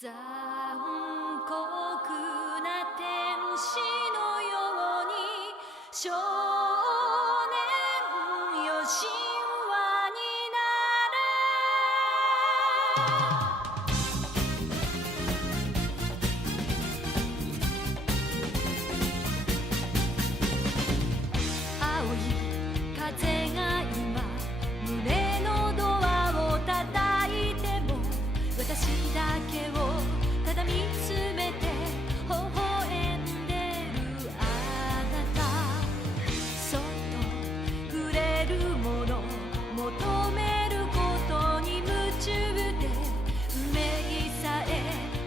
残酷な天使のように少年よ神話になれ青い風が今胸のドアを叩いても私だけをただ見つめて微笑んでるあなたそっと触れるもの求めることに夢中で運命さえ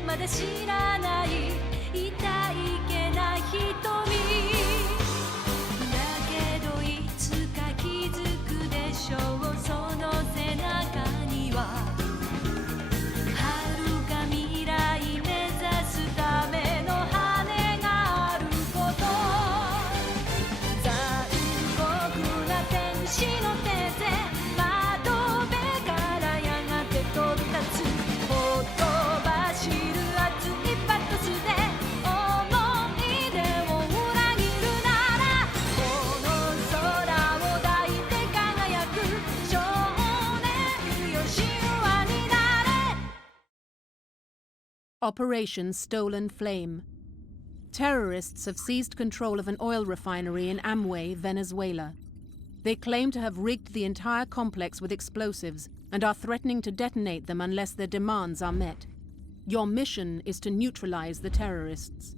まだ知らない痛いけな瞳だけどいつか気づくでしょうその背中にはOperation Stolen Flame. Terrorists have seized control of an oil refinery in Amway, Venezuela. They claim to have rigged the entire complex with explosives and are threatening to detonate them unless their demands are met. Your mission is to neutralize the terrorists.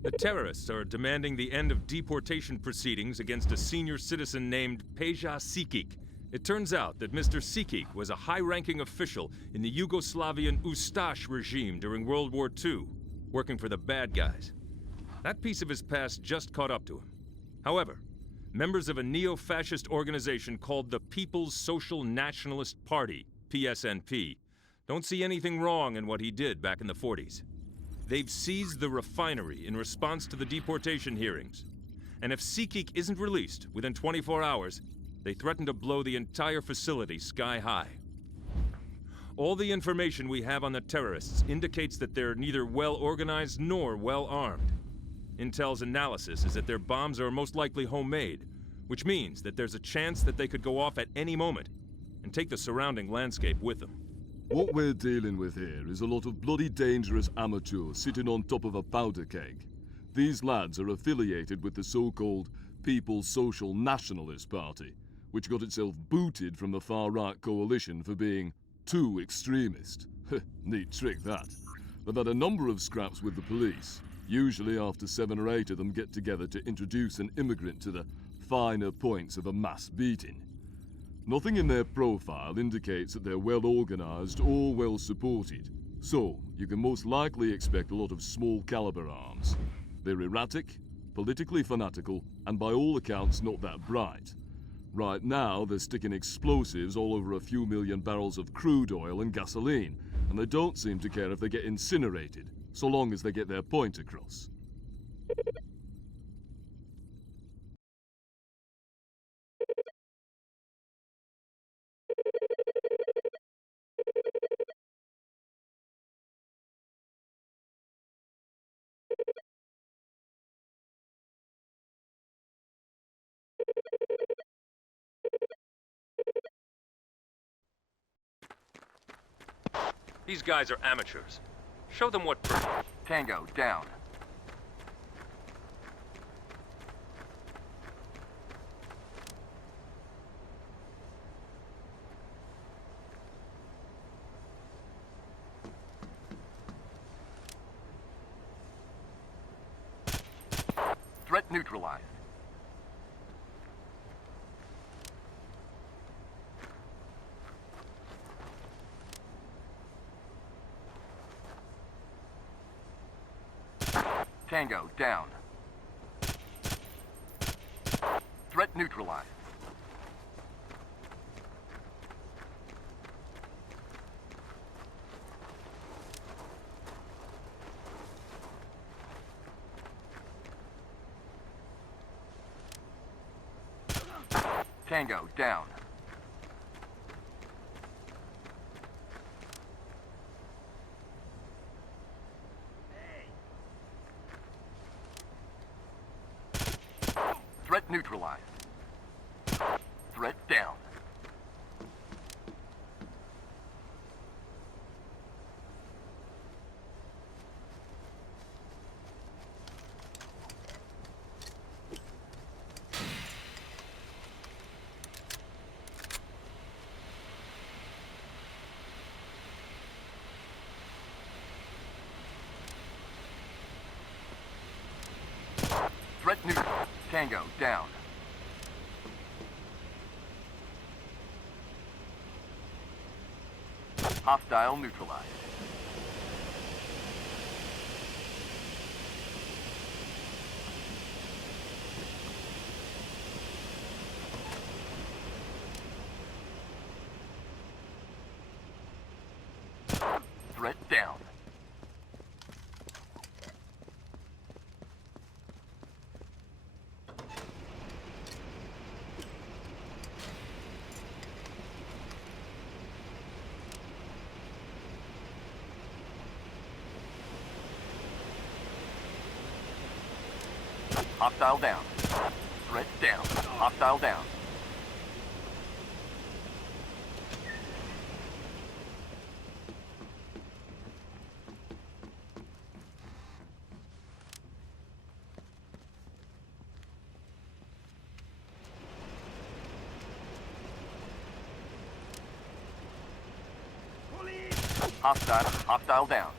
The terrorists are demanding the end of deportation proceedings against a senior citizen named Peja Sikik. It turns out that Mr. Sikik was a high-ranking official in the Yugoslavian Ustash regime during World War II, working for the bad guys. That piece of his past just caught up to him. However, members of a neo-fascist organization called the People's Social Nationalist Party, PSNP, don't see anything wrong in what he did back in the 40s. They've seized the refinery in response to the deportation hearings. And if Sikik isn't released within 24 hours, they threaten to blow the entire facility sky high. All the information we have on the terrorists indicates that they're neither well organized nor well armed. Intel's analysis is that their bombs are most likely homemade, which means that there's a chance that they could go off at any moment and take the surrounding landscape with them. What we're dealing with here is a lot of bloody dangerous amateurs sitting on top of a powder keg. These lads are affiliated with the so-called People's Social Nationalist Party, which got itself booted from the far-right coalition for being too extremist. Neat trick, that. They've had a number of scraps with the police. Usually after 7 or 8 of them get together to introduce an immigrant to the finer points of a mass beating. Nothing in their profile indicates that they're well organized or well supported, so you can most likely expect a lot of small caliber arms. They're erratic, politically fanatical, and by all accounts not that bright. Right now, they're sticking explosives all over a few million barrels of crude oil and gasoline, and they don't seem to care if they get incinerated, so long as they get their point across. These guys are amateurs. Show them what... Tango, down. Threat neutralized. Tango, down. Threat neutralized. Tango, down. Threat neutralized. Threat down. Threat neutral. Tango down. Hostile neutralized. Threat down. Hostile down. Threat down. Hostile down. Hostile down.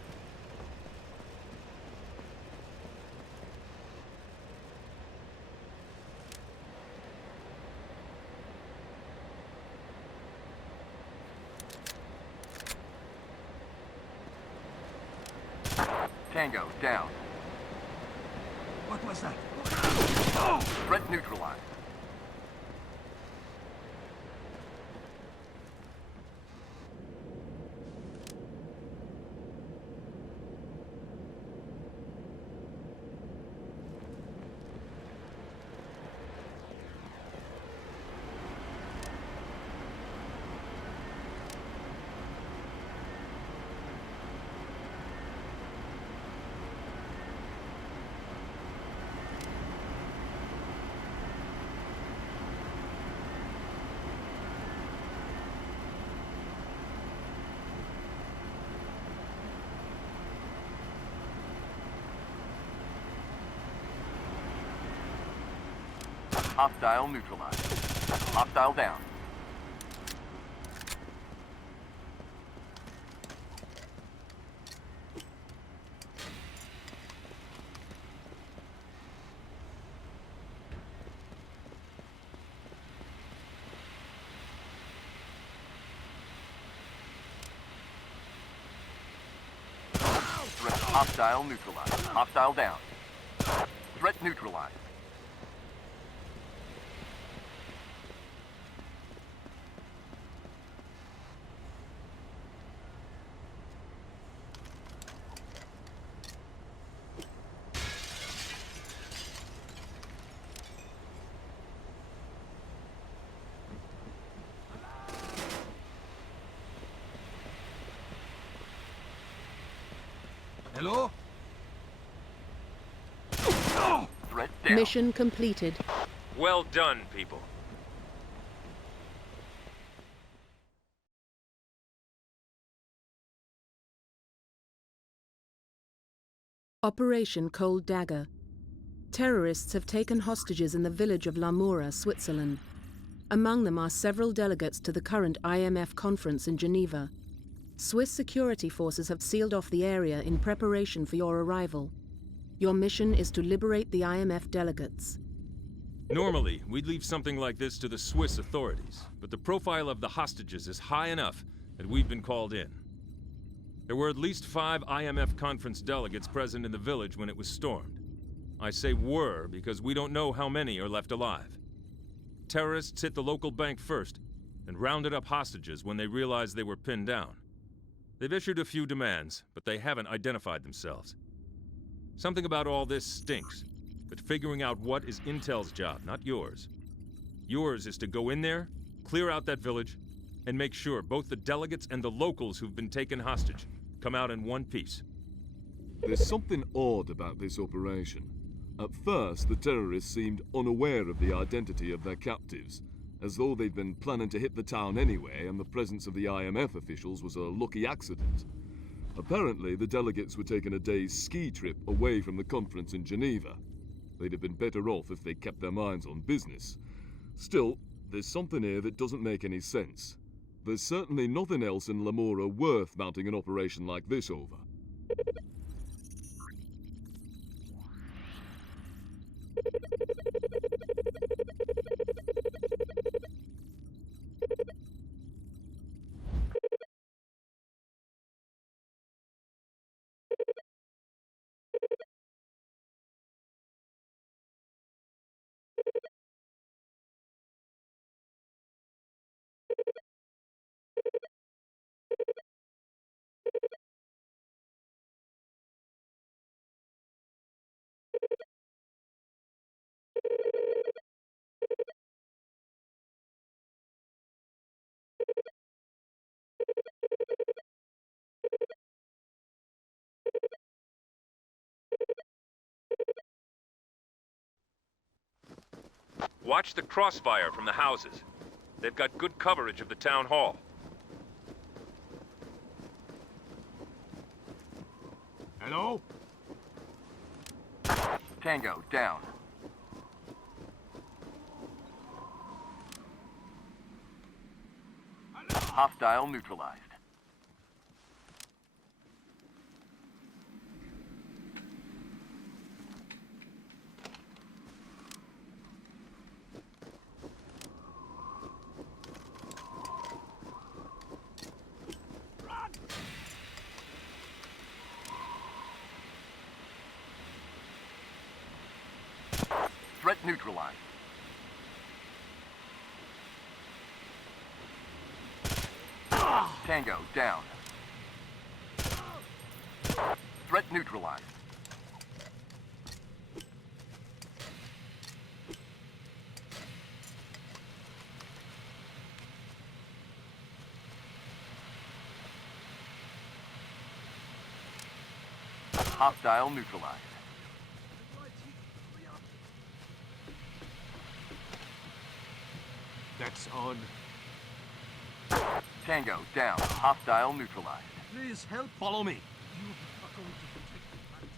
Tango down. What was that? Threat neutralized. Hostile neutralized. Hostile down. Hostile neutralized. Hostile down. Threat neutralized. Hello? Threat down. Mission completed. Well done, people. Operation Cold Dagger. Terrorists have taken hostages in the village of Lamura, Switzerland. Among them are several delegates to the current IMF conference in Geneva. Swiss security forces have sealed off the area in preparation for your arrival. Your mission is to liberate the IMF delegates. Normally, we'd leave something like this to the Swiss authorities, but the profile of the hostages is high enough that we've been called in. There were at least 5 IMF conference delegates present in the village when it was stormed. I say were because we don't know how many are left alive. Terrorists hit the local bank first and rounded up hostages when they realized they were pinned down. They've issued a few demands, but they haven't identified themselves. Something about all this stinks, but figuring out what is Intel's job, not yours. Yours is to go in there, clear out that village, and make sure both the delegates and the locals who've been taken hostage come out in one piece. There's something odd about this operation. At first, the terrorists seemed unaware of the identity of their captives, as though they'd been planning to hit the town anyway and the presence of the IMF officials was a lucky accident. Apparently, the delegates were taking a day's ski trip away from the conference in Geneva. They'd have been better off if they kept their minds on business. Still, there's something here that doesn't make any sense. There's certainly nothing else in Lamora worth mounting an operation like this over. Watch the crossfire from the houses. They've got good coverage of the town hall. Hello? Tango, down. Hostile neutralized. Threat neutralized. Tango, down. Threat neutralized. Hostile neutralized. That's on. Tango, down. Hostile neutralized. Please help. Follow me. You are going to protect the planet.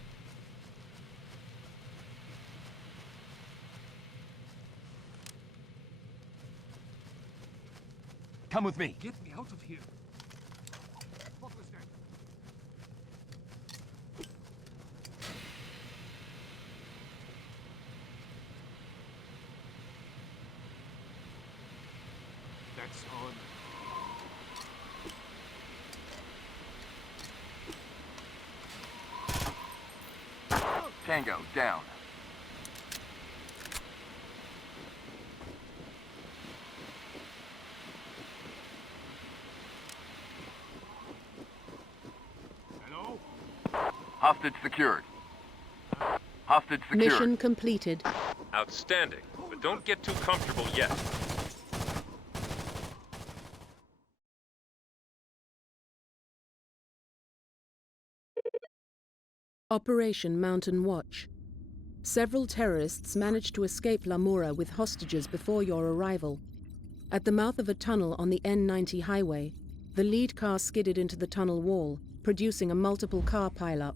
Come with me. Get me out of here. What was that? That's on. Tango, down. Hello? Hostage secured. Hostage secured. Mission completed. Outstanding, but don't get too comfortable yet. Operation Mountain Watch. Several terrorists managed to escape Lamora with hostages before your arrival. At the mouth of a tunnel on the N90 highway, the lead car skidded into the tunnel wall, producing a multiple car pileup.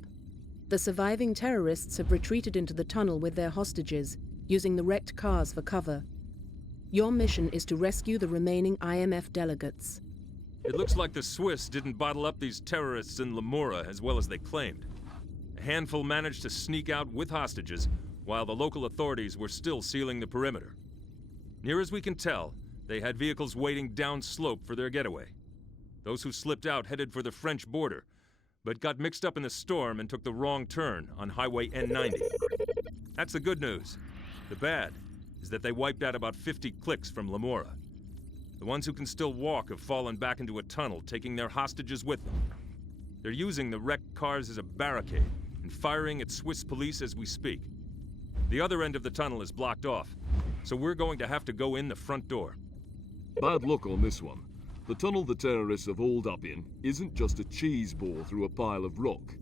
The surviving terrorists have retreated into the tunnel with their hostages, using the wrecked cars for cover. Your mission is to rescue the remaining IMF delegates. It looks like the Swiss didn't bottle up these terrorists in Lamora as well as they claimed. A handful managed to sneak out with hostages, while the local authorities were still sealing the perimeter. Near as we can tell, they had vehicles waiting downslope for their getaway. Those who slipped out headed for the French border, but got mixed up in the storm and took the wrong turn on Highway N90. That's the good news. The bad is that they wiped out about 50 clicks from Lamora. The ones who can still walk have fallen back into a tunnel, taking their hostages with them. They're using the wrecked cars as a barricade and firing at Swiss police as we speak. The other end of the tunnel is blocked off, so we're going to have to go in the front door. Bad luck on this one. The tunnel the terrorists have holed up in isn't just a cheese ball through a pile of rock.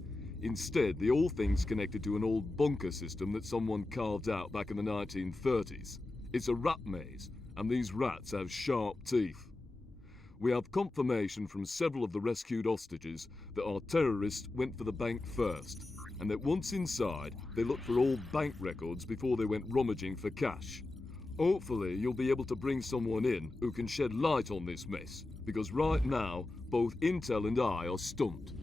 Instead, the whole thing's connected to an old bunker system that someone carved out back in the 1930s. It's a rat maze, and these rats have sharp teeth. We have confirmation from several of the rescued hostages that our terrorists went for the bank first, and that once inside, they looked for old bank records before they went rummaging for cash. Hopefully, you'll be able to bring someone in who can shed light on this mess, because right now, both Intel and I are stumped.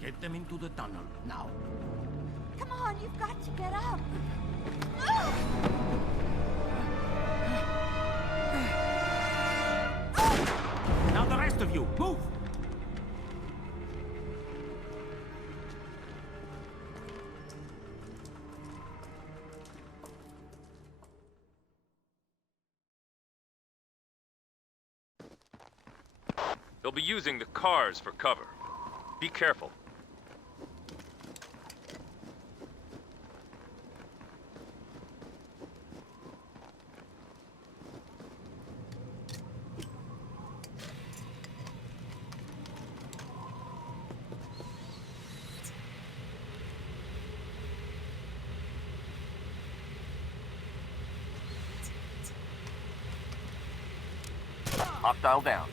Get them into the tunnel, now. Come on, you've got to get up. Now the rest of you, move! They'll be using the cars for cover. Be careful. Hostile down.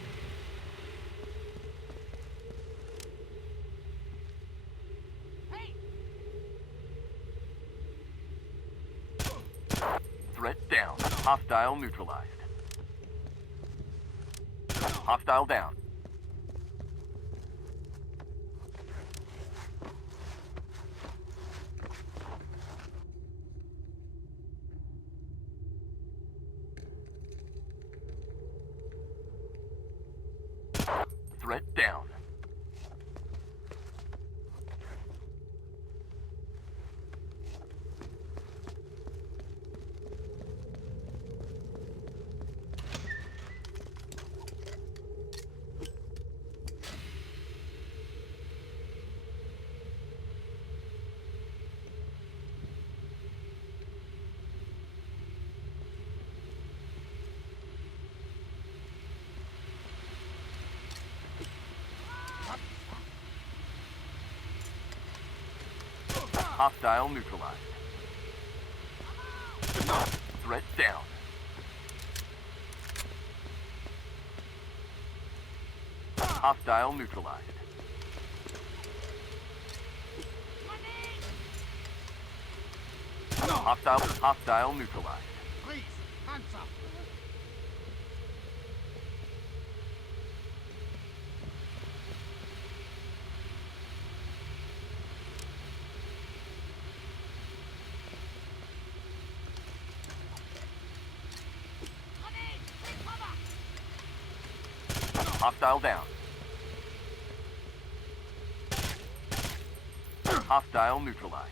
Threat down. Hostile neutralized. Hostile down. Threat down. Hostile neutralized. Threat down. Hostile neutralized. Hostile neutralized. Please, hands up! Hostile down. Hostile neutralized.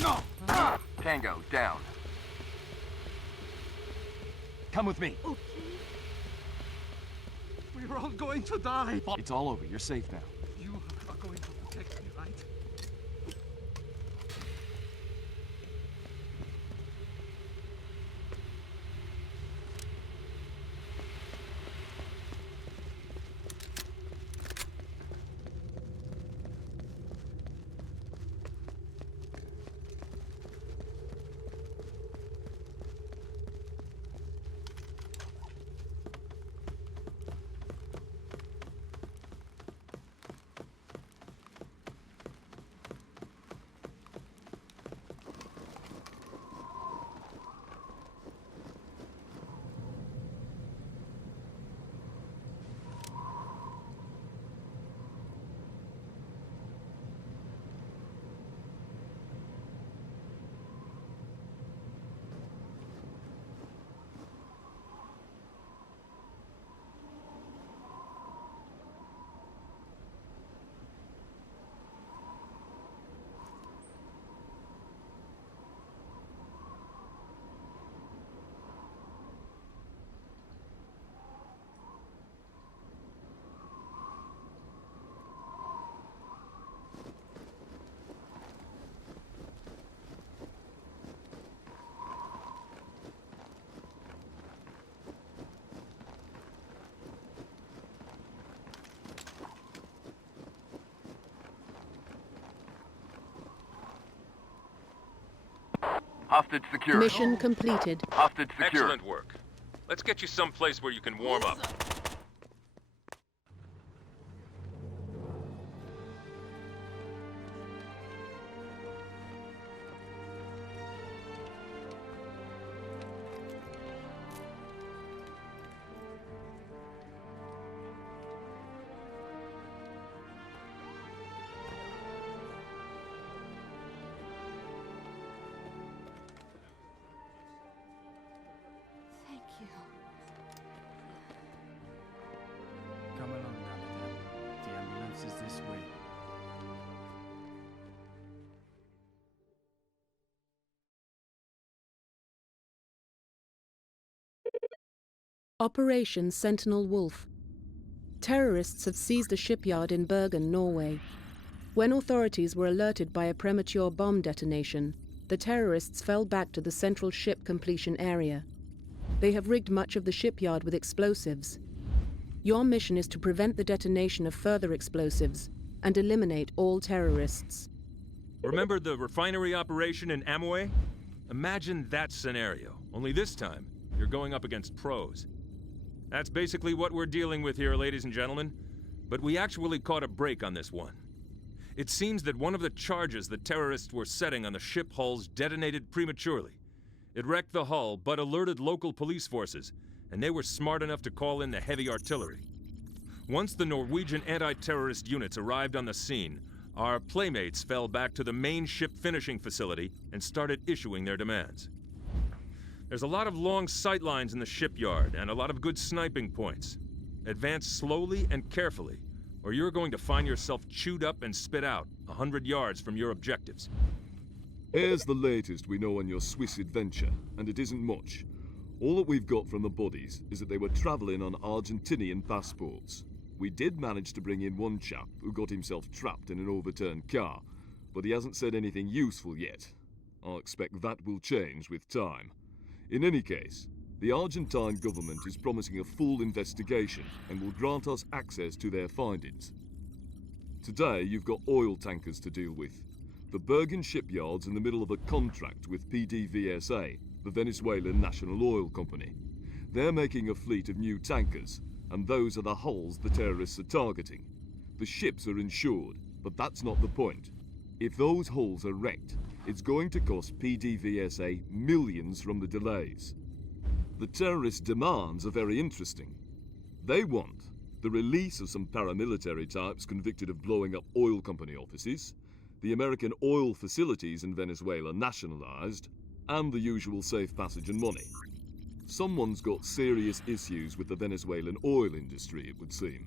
No! Tango down. Come with me. We're all going to die! It's all over. You're safe now. You are going to protect me, right? Hostage secured. Mission completed. Hostage secured. Excellent work. Let's get you someplace where you can warm up. Thank you. Come along, Dagger. The ambulance is this way. Operation Sentinel Wolf. Terrorists have seized a shipyard in Bergen, Norway. When authorities were alerted by a premature bomb detonation, the terrorists fell back to the central ship completion area. They have rigged much of the shipyard with explosives. Your mission is to prevent the detonation of further explosives and eliminate all terrorists. Remember the refinery operation in Amway? Imagine that scenario, only this time, you're going up against pros. That's basically what we're dealing with here, ladies and gentlemen. But we actually caught a break on this one. It seems that one of the charges the terrorists were setting on the ship hulls detonated prematurely. It wrecked the hull, but alerted local police forces, and they were smart enough to call in the heavy artillery. Once the Norwegian anti-terrorist units arrived on the scene, our playmates fell back to the main ship finishing facility and started issuing their demands. There's a lot of long sight lines in the shipyard and a lot of good sniping points. Advance slowly and carefully, or you're going to find yourself chewed up and spit out 100 yards from your objectives. Here's the latest we know on your Swiss adventure, and it isn't much. All that we've got from the bodies is that they were travelling on Argentinian passports. We did manage to bring in one chap who got himself trapped in an overturned car, but he hasn't said anything useful yet. I expect that will change with time. In any case, the Argentine government is promising a full investigation and will grant us access to their findings. Today, you've got oil tankers to deal with. The Bergen shipyard's in the middle of a contract with PDVSA, the Venezuelan National Oil Company. They're making a fleet of new tankers, and those are the hulls the terrorists are targeting. The ships are insured, but that's not the point. If those hulls are wrecked, it's going to cost PDVSA millions from the delays. The terrorist demands are very interesting. They want the release of some paramilitary types convicted of blowing up oil company offices, the American oil facilities in Venezuela nationalized, and the usual safe passage and money. Someone's got serious issues with the Venezuelan oil industry, it would seem.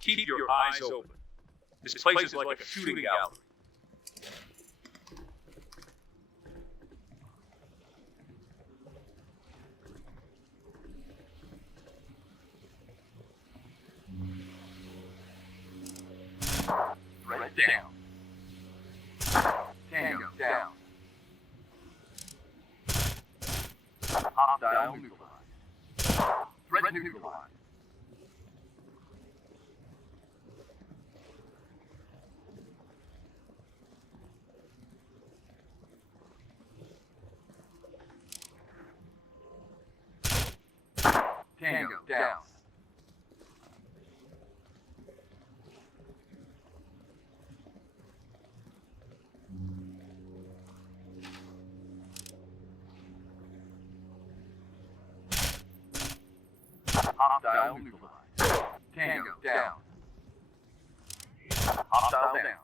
Keep your eyes open. This place is like a shooting gallery. Right down. Tango down. Hostile neutralized. Threat neutralized. Tango down. Hostile neutralized. Tango down. Hostile down.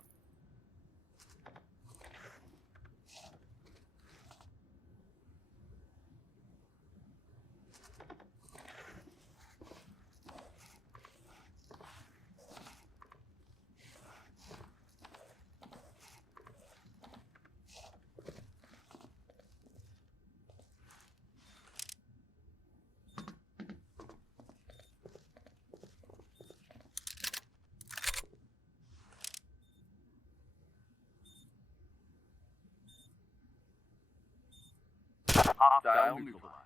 Hostile neutralized.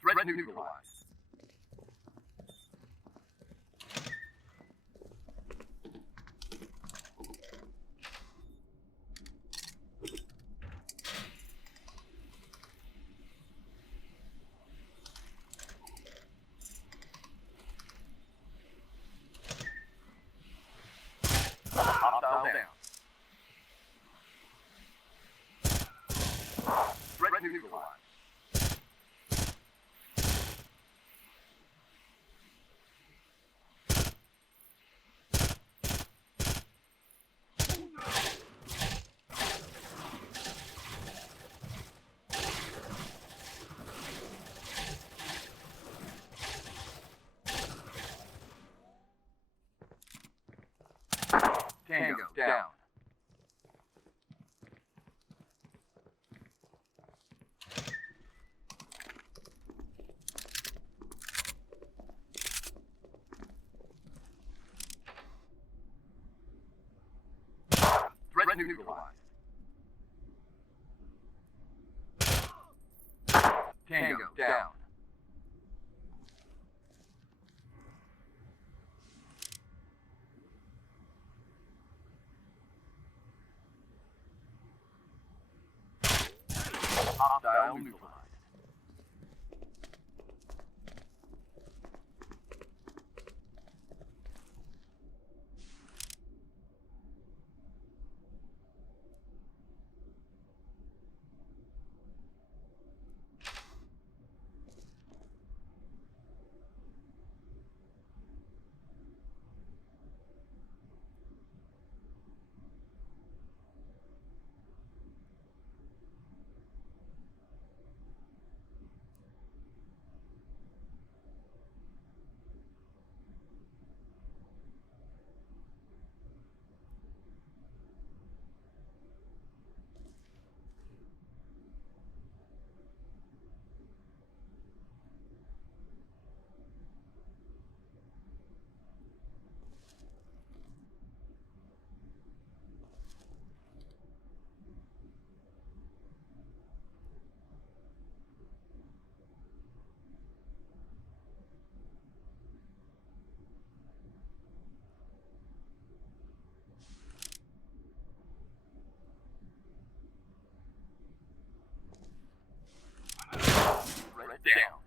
Threat neutralized. Hostile down. Threat neutralized. Tango down. Threat neutralized. Tango down. Hostile neutralized. Threat down.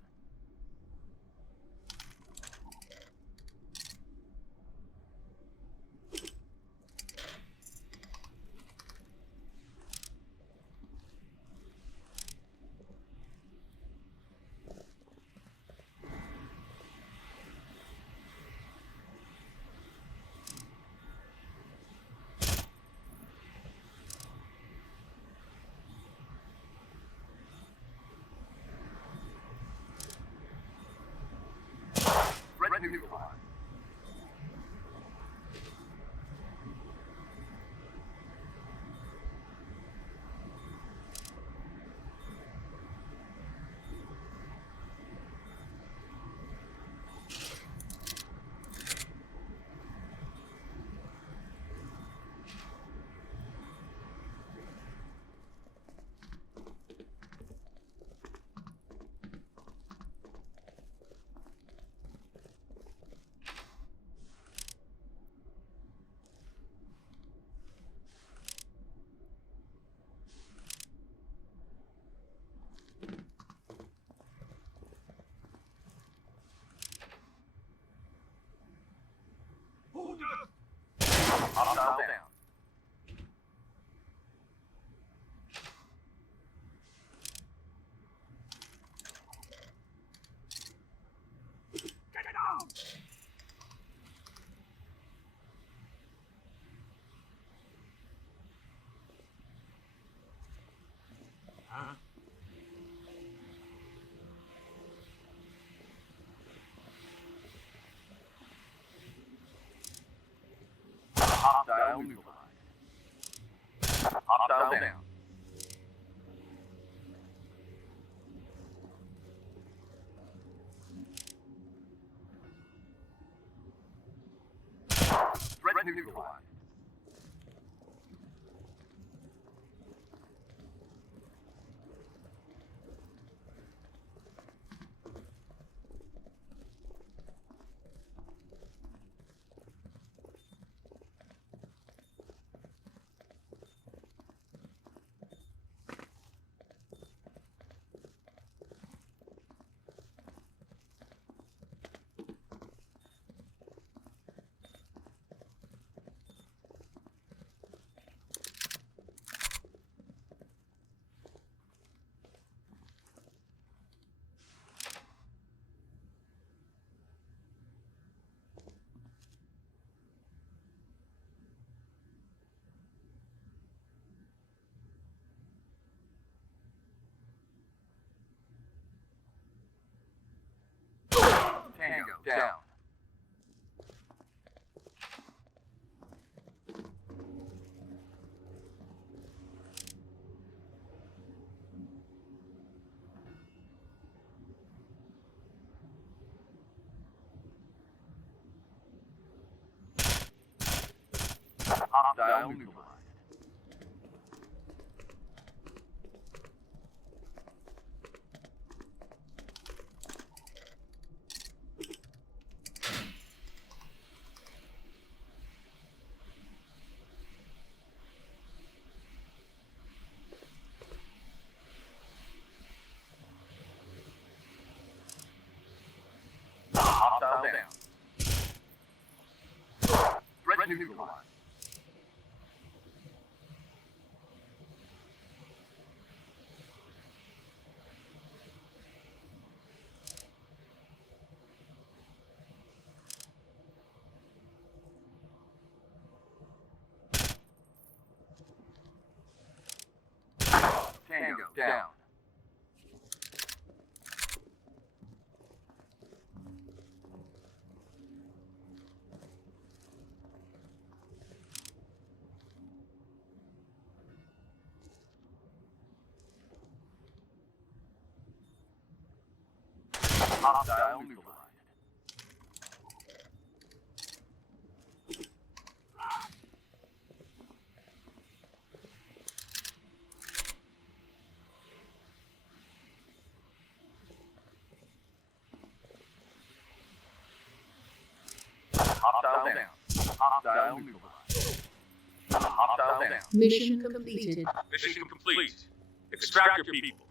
Threat neutralized. Hostile neutralized. Hostile down. Threat neutralized. Tango down. Hostile neutralized. Hostile down. Threat neutralized. Tango down. Hostile neutralized. Hostile down. Hostile neutralized. Hostile down. Mission completed. Mission complete. Extract your people.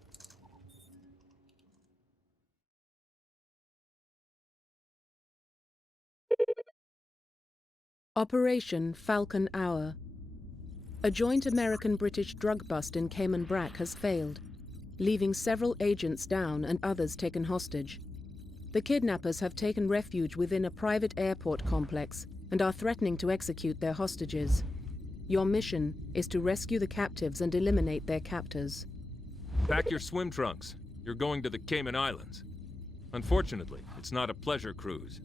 Operation Falcon Hour. A joint American-British drug bust in Cayman Brac has failed, leaving several agents down and others taken hostage. The kidnappers have taken refuge within a private airport complex and are threatening to execute their hostages. Your mission is to rescue the captives and eliminate their captors. Pack your swim trunks. You're going to the Cayman Islands. Unfortunately, it's not a pleasure cruise.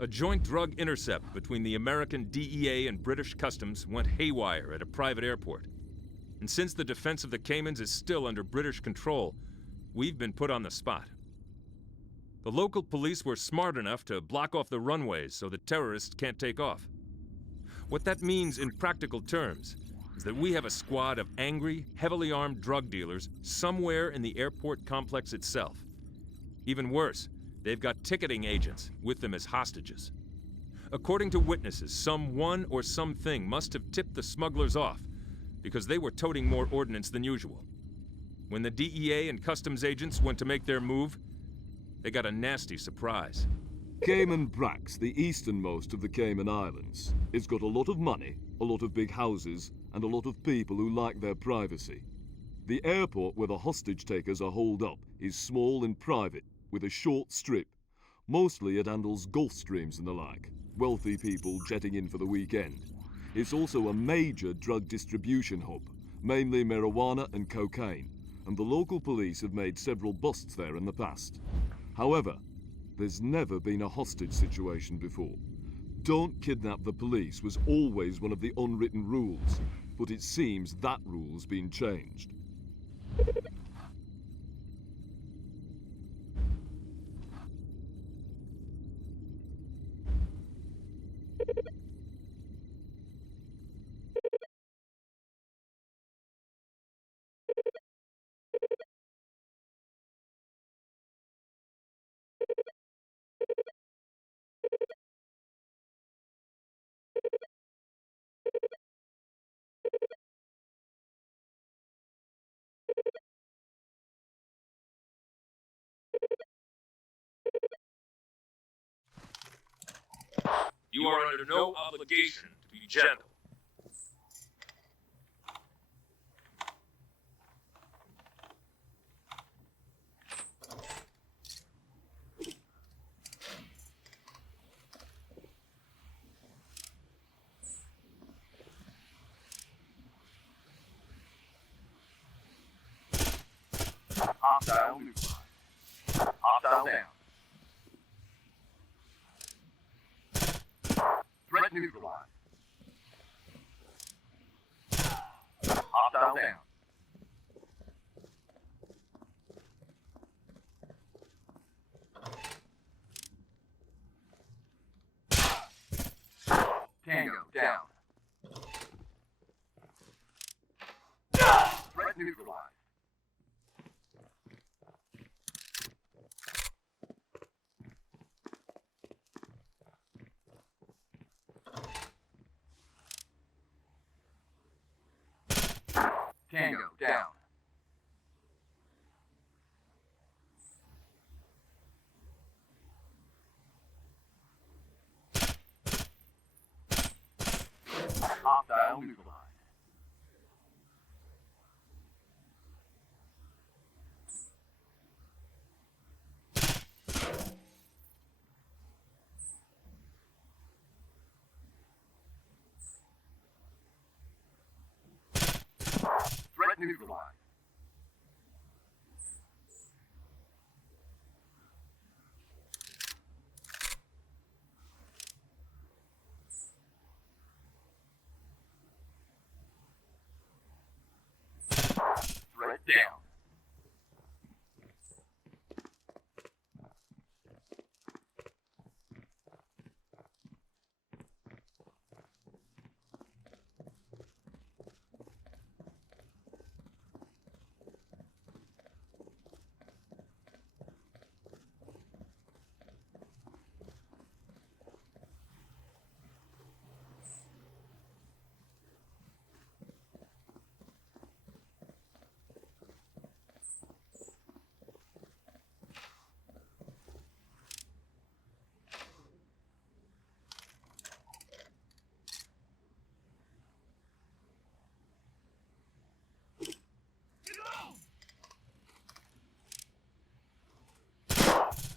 A joint drug intercept between the American DEA and British Customs went haywire at a private airport. And since the defense of the Caymans is still under British control, we've been put on the spot. The local police were smart enough to block off the runways so the terrorists can't take off. What that means in practical terms is that we have a squad of angry, heavily armed drug dealers somewhere in the airport complex itself. Even worse, they've got ticketing agents with them as hostages. According to witnesses, someone or something must have tipped the smugglers off because they were toting more ordnance than usual. When the DEA and customs agents went to make their move, they got a nasty surprise. Cayman Brac's the easternmost of the Cayman Islands. It's got a lot of money, a lot of big houses, and a lot of people who like their privacy. The airport where the hostage takers are holed up is small and private, with a short strip. Mostly it handles Gulf Streams and the like, wealthy people jetting in for the weekend. It's also a major drug distribution hub, mainly marijuana and cocaine, and the local police have made several busts there in the past. However, there's never been a hostage situation before. Don't kidnap the police was always one of the unwritten rules, but it seems that rule's been changed. You are under no obligation to be gentle. Hostile neutralized. Hostile down. Threat neutralized. Hostile down. Tango down. Threat neutralized. Tango down. Hostile neutralized. Threat neutralized. Threat down.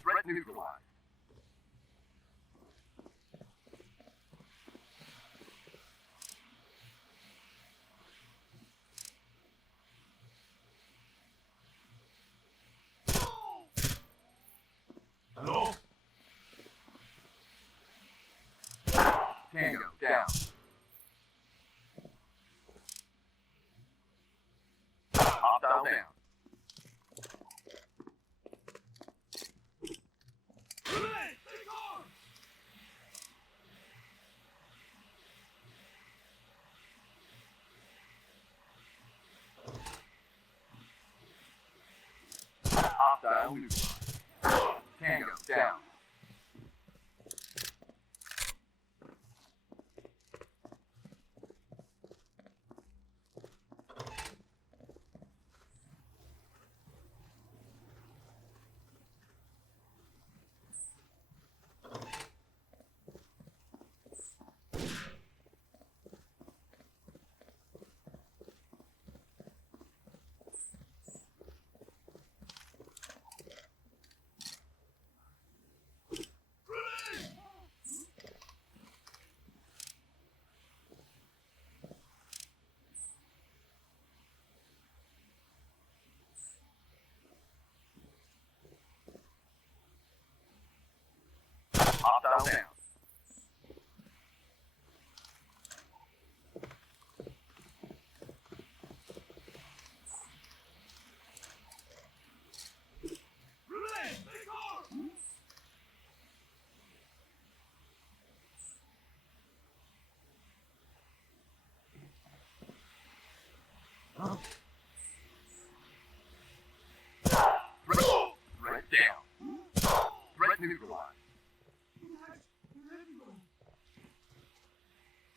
Threat neutralized. Hello? Tango down. Hostile down. Hostile neutralized. Tango down.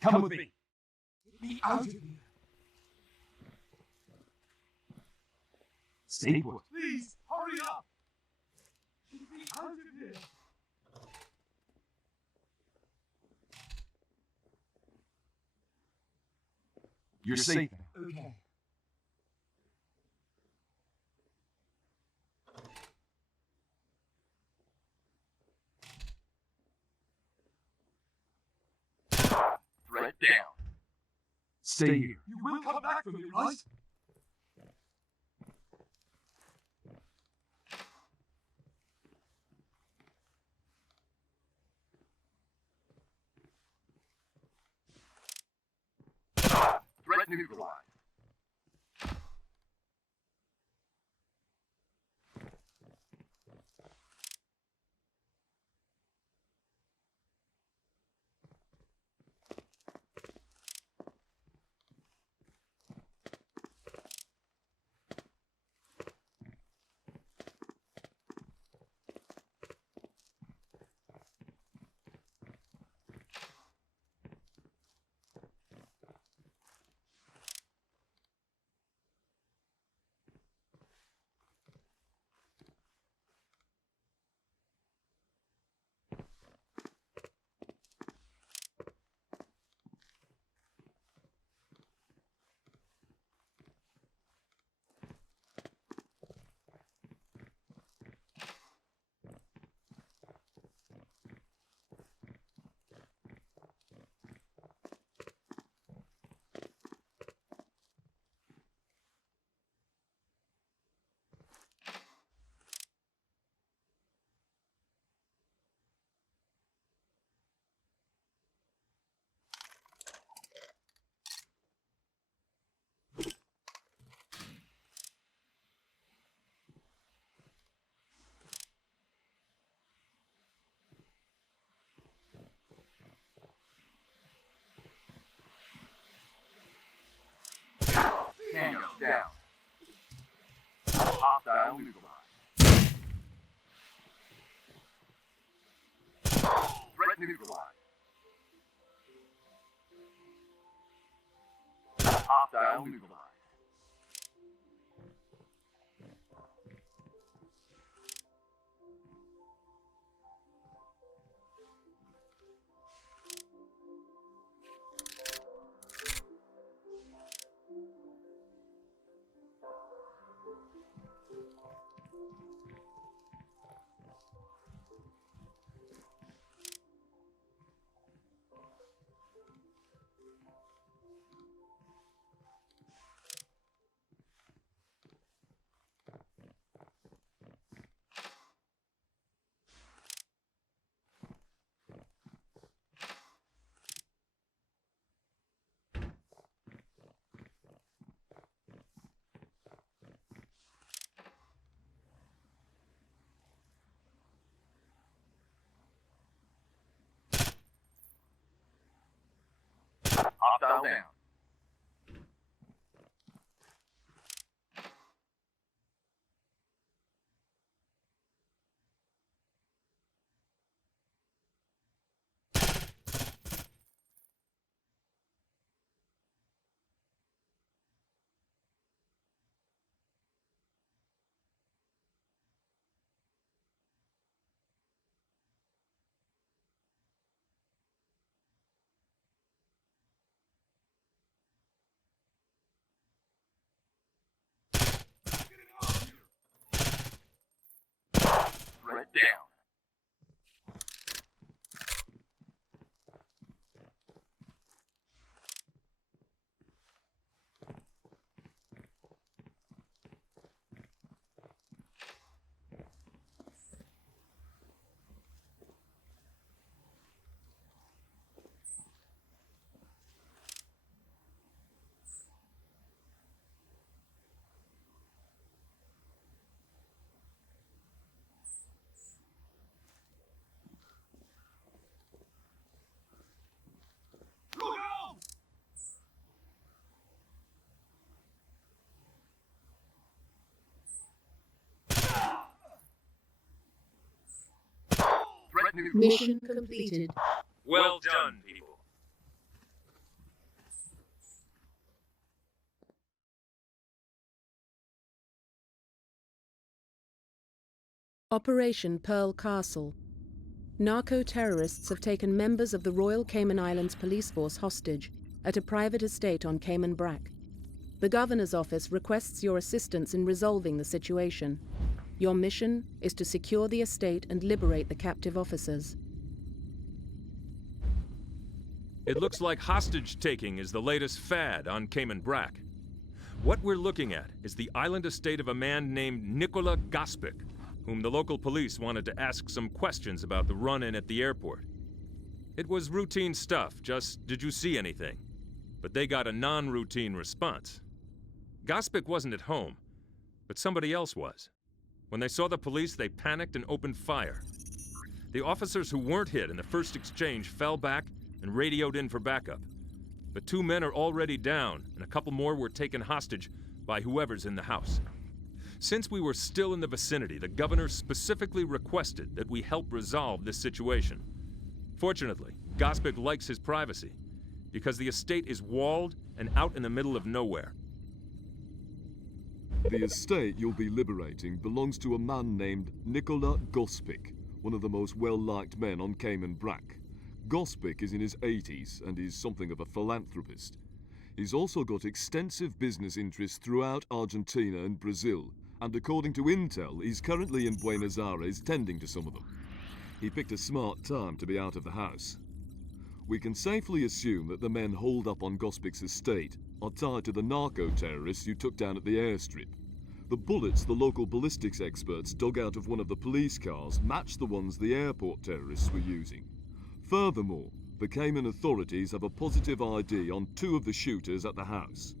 Come with me. Get me out of here. Stay put. Please, hurry up. Get me out of here. You're safe. Okay. Threat down. Stay here. You will come back for me, right? Threat neutralized. Tango down. Hostile neutralized. Threat neutralized. Hostile neutralized. Hostile down. Threat down. Look out! Threat neutralized. Mission completed. Well done, people. Operation Pearl Castle. Narco-terrorists have taken members of the Royal Cayman Islands police force hostage at a private estate on Cayman Brac. The Governor's office requests your assistance in resolving the situation. Your mission is to secure the estate and liberate the captive officers. It looks like hostage-taking is the latest fad on Cayman Brac. What we're looking at is the island estate of a man named Nikola Gospic, whom the local police wanted to ask some questions about the run-in at the airport. It was routine stuff, just, did you see anything? But they got a non-routine response. Gospic wasn't at home, but somebody else was. When they saw the police, they panicked and opened fire. The officers who weren't hit in the first exchange fell back and radioed in for backup. But 2 men are already down, and a couple more were taken hostage by whoever's in the house. Since we were still in the vicinity, the governor specifically requested that we help resolve this situation. Fortunately, Gospic likes his privacy, because the estate is walled and out in the middle of nowhere. The estate you'll be liberating belongs to a man named Nikola Gospic, one of the most well-liked men on Cayman Brac. Gospic is in his 80s and is something of a philanthropist. He's also got extensive business interests throughout Argentina and Brazil, and according to intel, he's currently in Buenos Aires tending to some of them. He picked a smart time to be out of the house. We can safely assume that the men holed up on Gospic's estate are tied to the narco-terrorists you took down at the airstrip. The bullets the local ballistics experts dug out of one of the police cars match the ones the airport terrorists were using. Furthermore, the Cayman authorities have a positive ID on 2 of the shooters at the house.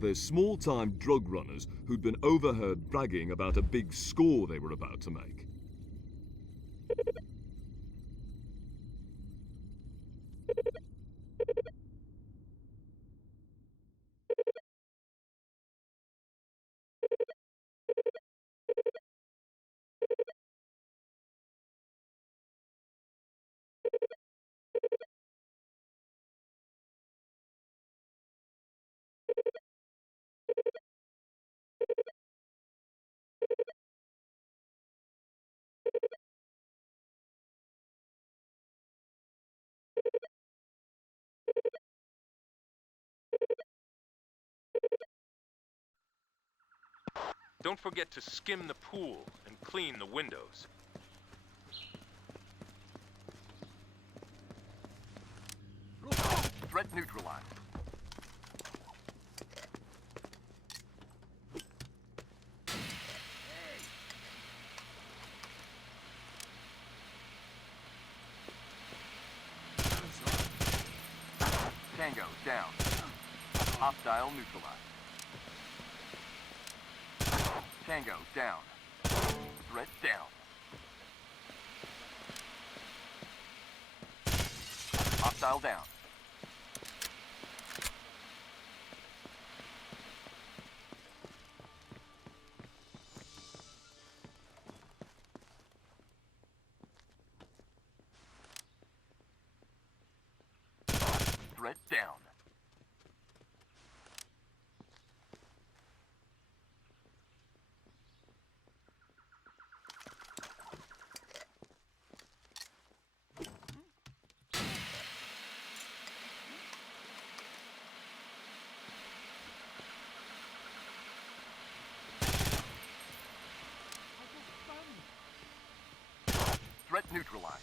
They're small-time drug runners who'd been overheard bragging about a big score they were about to make. Don't forget to skim the pool and clean the windows. Threat neutralized. Tango down. Hostile neutralized. Tango down. Threat down. Hostile down. Threat down. Threat neutralized.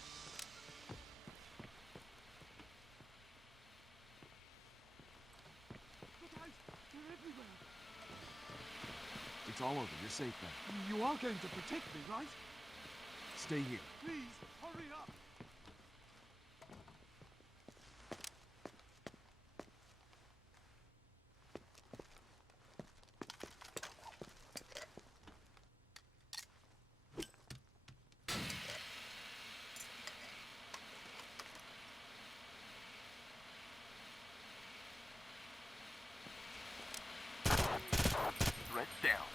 Look out! They're everywhere! It's all over. You're safe now. You are going to protect me, right? Stay here. Please, hurry up! Threat down.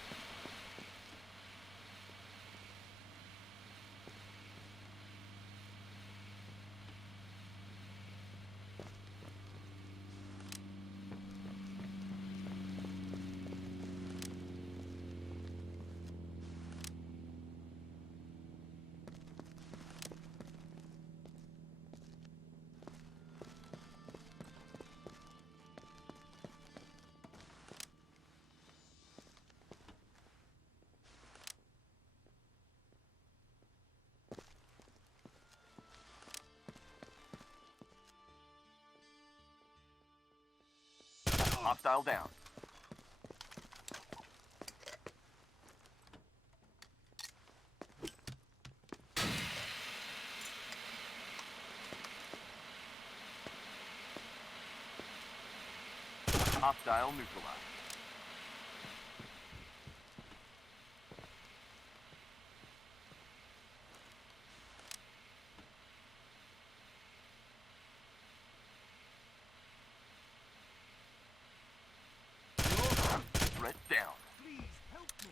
Hostile down. Hostile neutralized. Threat down. Please help me.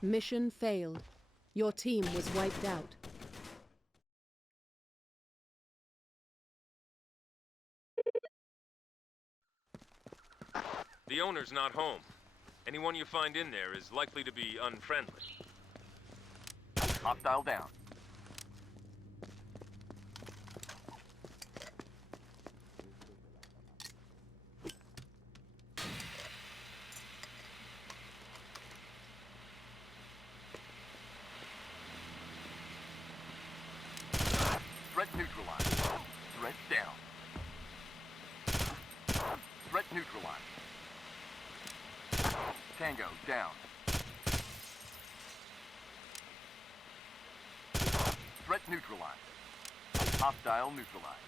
Mission failed. Your team was wiped out. The owner's not home. Anyone you find in there is likely to be unfriendly. Hostile down. Threat neutralized. Threat down. Threat neutralized. Tango down. Threat neutralized. Hostile neutralized.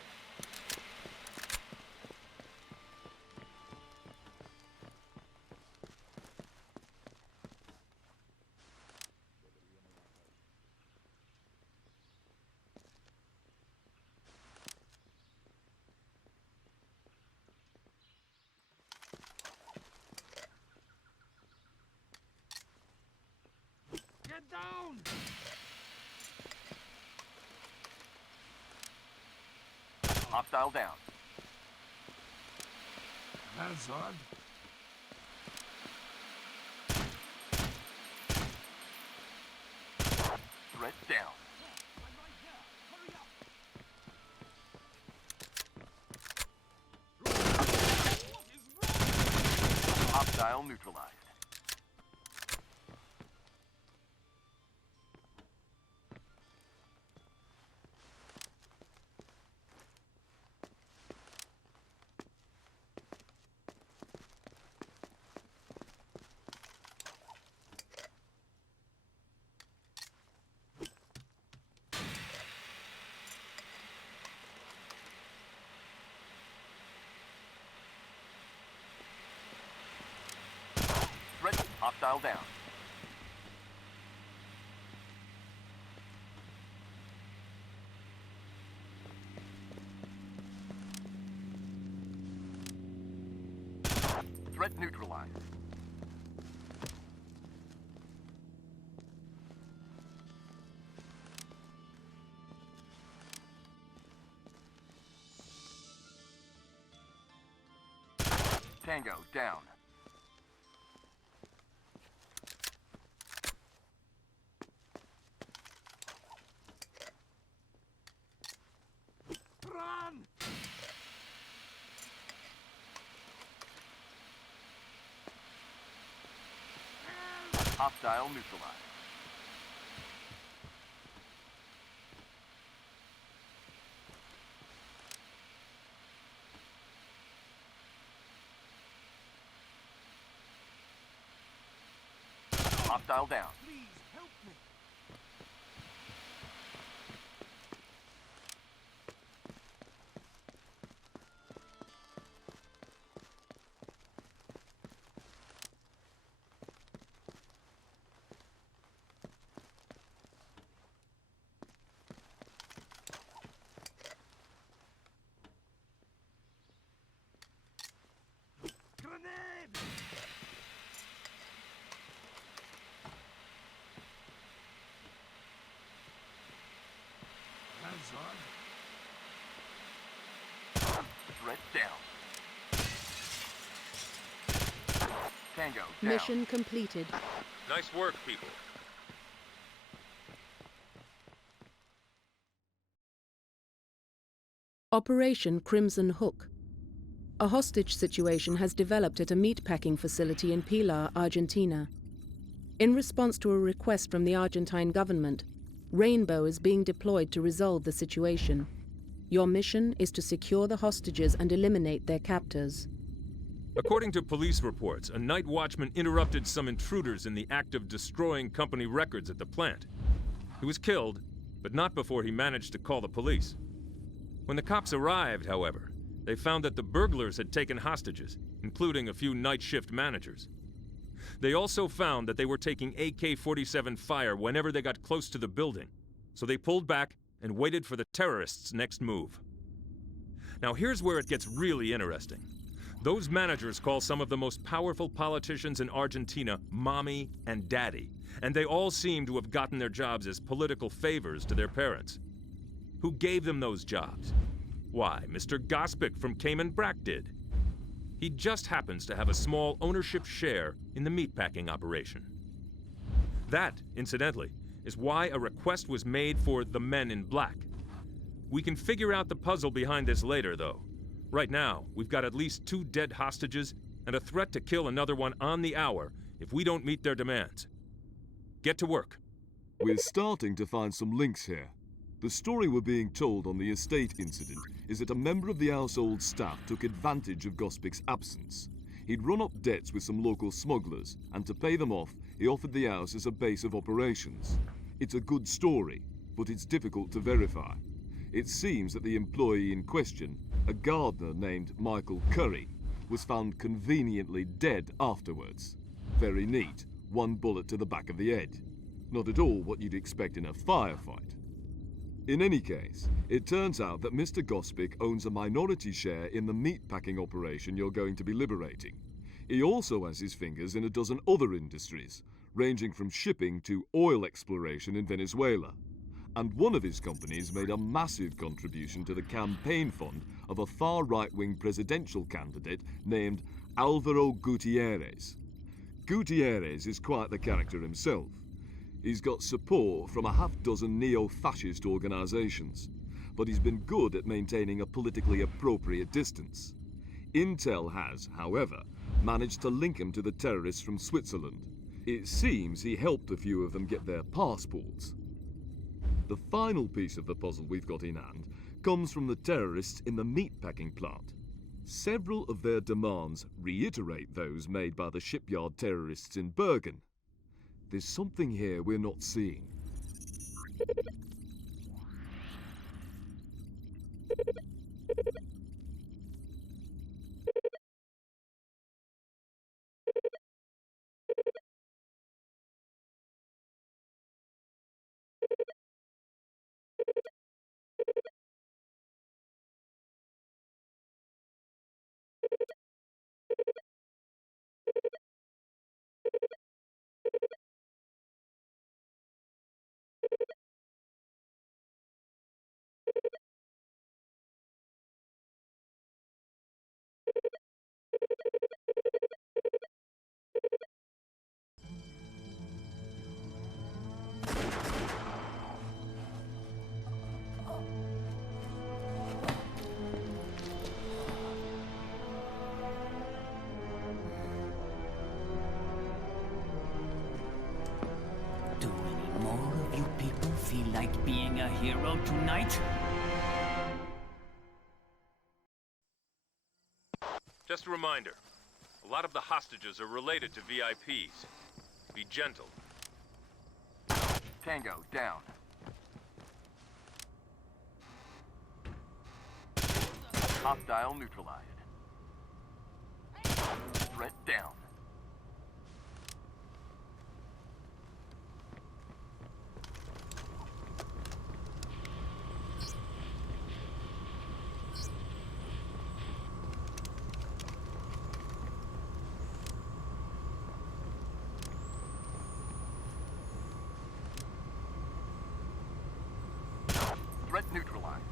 Get down! Hostile down. That's odd. Threat down. I'm right here. Hurry up! What is wrong? Hostile neutralized. Threat. Hostile down. Threat neutralized. Tango down. Run! Hostile neutralized. Hostile down. Please help me. Grenade! Hands on. Threat down. Tango down. Mission completed. Nice work, people. Operation Crimson Hook. A hostage situation has developed at a meatpacking facility in Pilar, Argentina. In response to a request from the Argentine government, Rainbow is being deployed to resolve the situation. Your mission is to secure the hostages and eliminate their captors. According to police reports, a night watchman interrupted some intruders in the act of destroying company records at the plant. He was killed, but not before he managed to call the police. When the cops arrived, however, they found that the burglars had taken hostages, including a few night shift managers. They also found that they were taking AK-47 fire whenever they got close to the building, so they pulled back and waited for the terrorists' next move. Now here's where it gets really interesting. Those managers call some of the most powerful politicians in Argentina Mommy and Daddy, and they all seem to have gotten their jobs as political favors to their parents. Who gave them those jobs? Why, Mr. Gospic from Cayman Brack did. He just happens to have a small ownership share in the meatpacking operation. That, incidentally, is why a request was made for the Men in Black. We can figure out the puzzle behind this later, though. Right now, we've got at least 2 dead hostages and a threat to kill another one on the hour if we don't meet their demands. Get to work. We're starting to find some links here. The story we're being told on the estate incident is that a member of the household staff took advantage of Gospic's absence. He'd run up debts with some local smugglers, and to pay them off, he offered the house as a base of operations. It's a good story, but it's difficult to verify. It seems that the employee in question, a gardener named Michael Curry, was found conveniently dead afterwards. Very neat, 1 bullet to the back of the head. Not at all what you'd expect in a firefight. In any case, it turns out that Mr. Gospic owns a minority share in the meatpacking operation you're going to be liberating. He also has his fingers in a dozen other industries, ranging from shipping to oil exploration in Venezuela. And one of his companies made a massive contribution to the campaign fund of a far-right-wing presidential candidate named Alvaro Gutierrez. Gutierrez is quite the character himself. He's got support from a half-dozen neo-fascist organizations, but he's been good at maintaining a politically appropriate distance. Intel has, however, managed to link him to the terrorists from Switzerland. It seems he helped a few of them get their passports. The final piece of the puzzle we've got in hand comes from the terrorists in the meatpacking plant. Several of their demands reiterate those made by the shipyard terrorists in Bergen. There's something here we're not seeing. Do any more of you people feel like being a hero tonight? Just a reminder, a lot of the hostages are related to VIPs. Be gentle. Tango, down. Hostile neutralized. Threat down. Threat neutralized.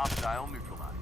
Hostile neutralized.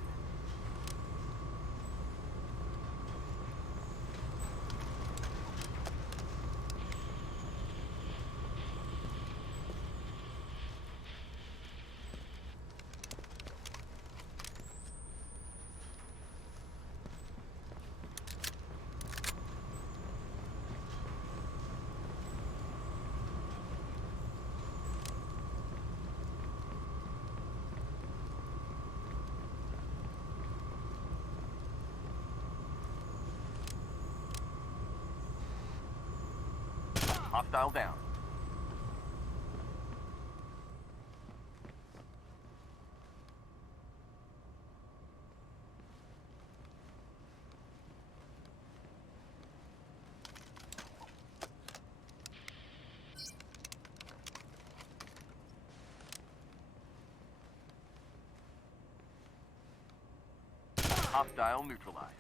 Hostile down. Hostile neutralized.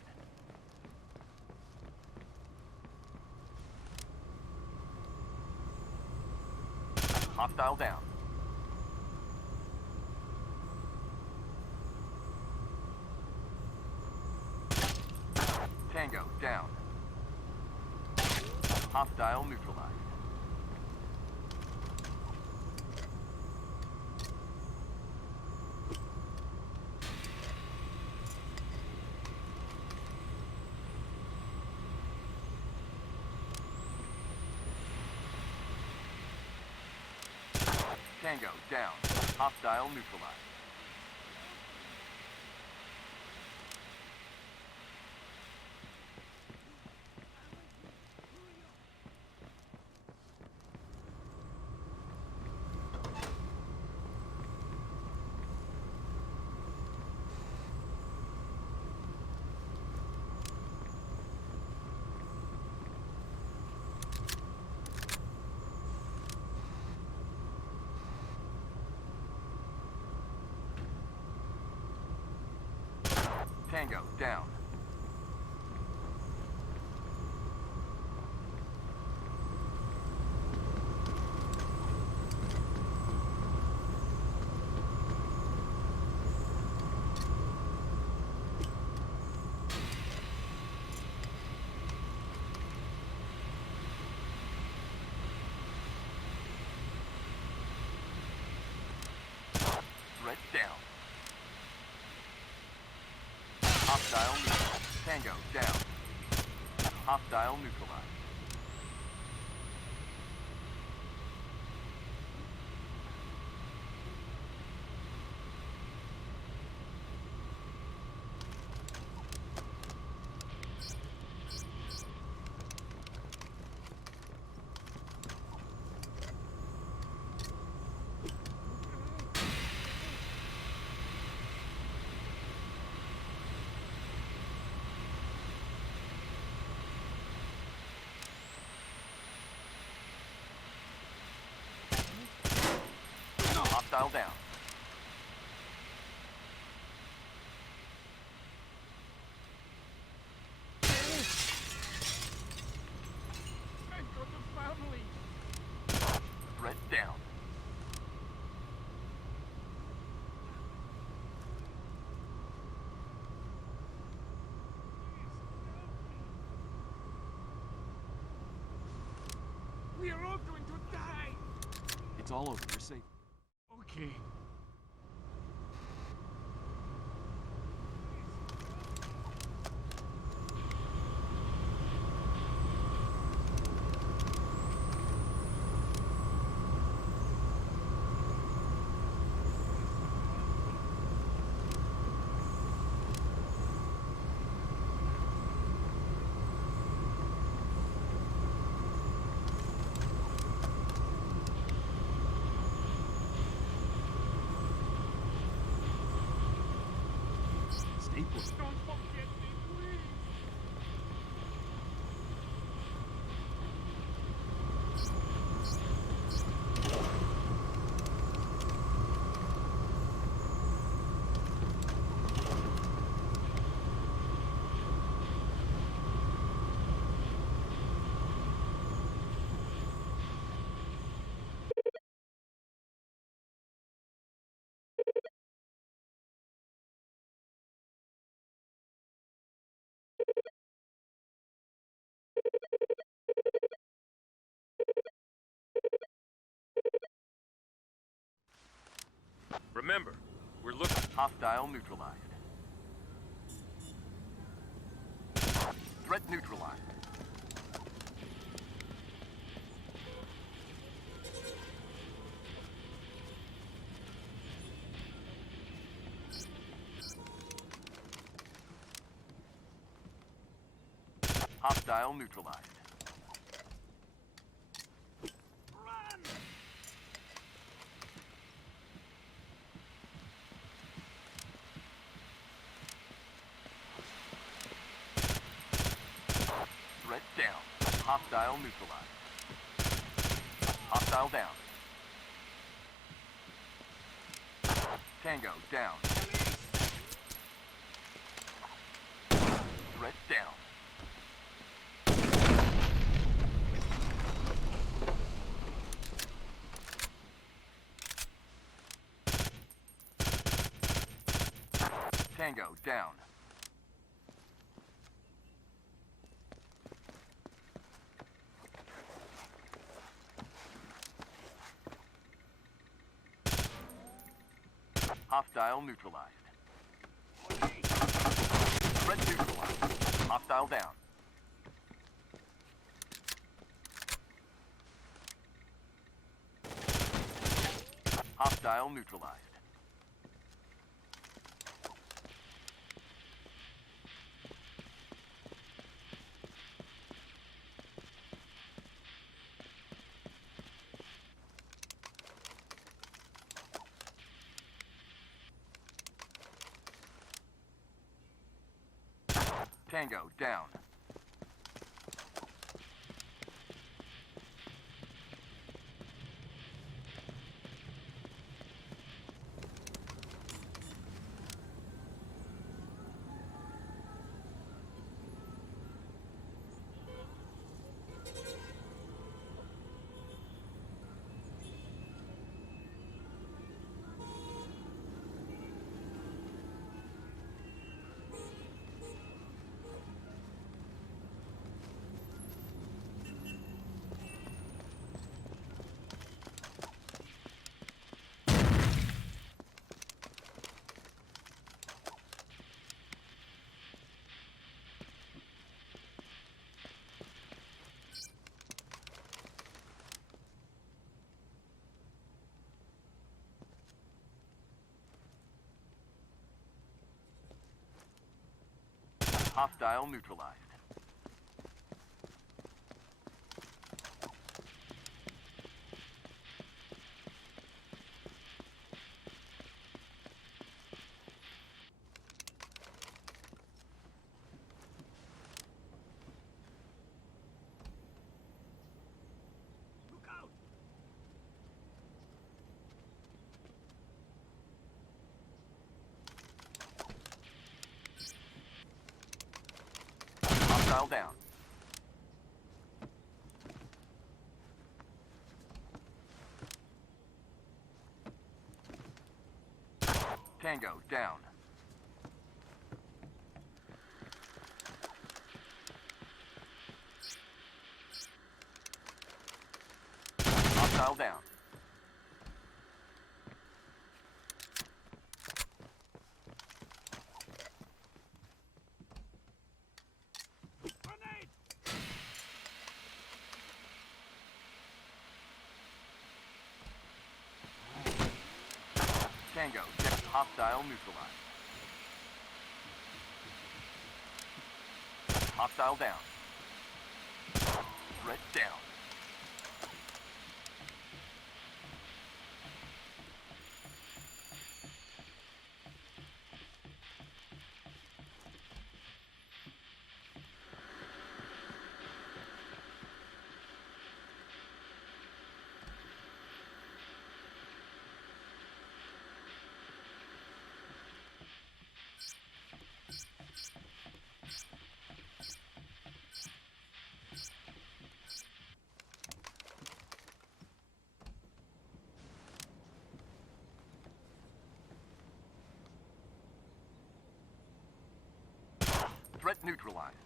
Hostile down. Tango down. Hostile neutralized. Tango down. Hostile neutralized. Tango down. Threat down. Hostile neutralized. Tango down. Hostile neutralized. Hostile down. I got the family. Threat down. We are all going to die. It's all over. You're safe. Okay. Remember, we're looking... Hostile neutralized. Threat neutralized. Hostile neutralized. Threat down. Hostile neutralized. Hostile down. Tango down. Threat down. Tango down. Hostile neutralized. Threat neutralized. Hostile down. Hostile neutralized. Tango down. Hostile neutralized. Look out! Hostile down. Tango down. Hostile down. Grenade! Tango, check hostile neutralized. Hostile down. Threat down. Threat neutralized.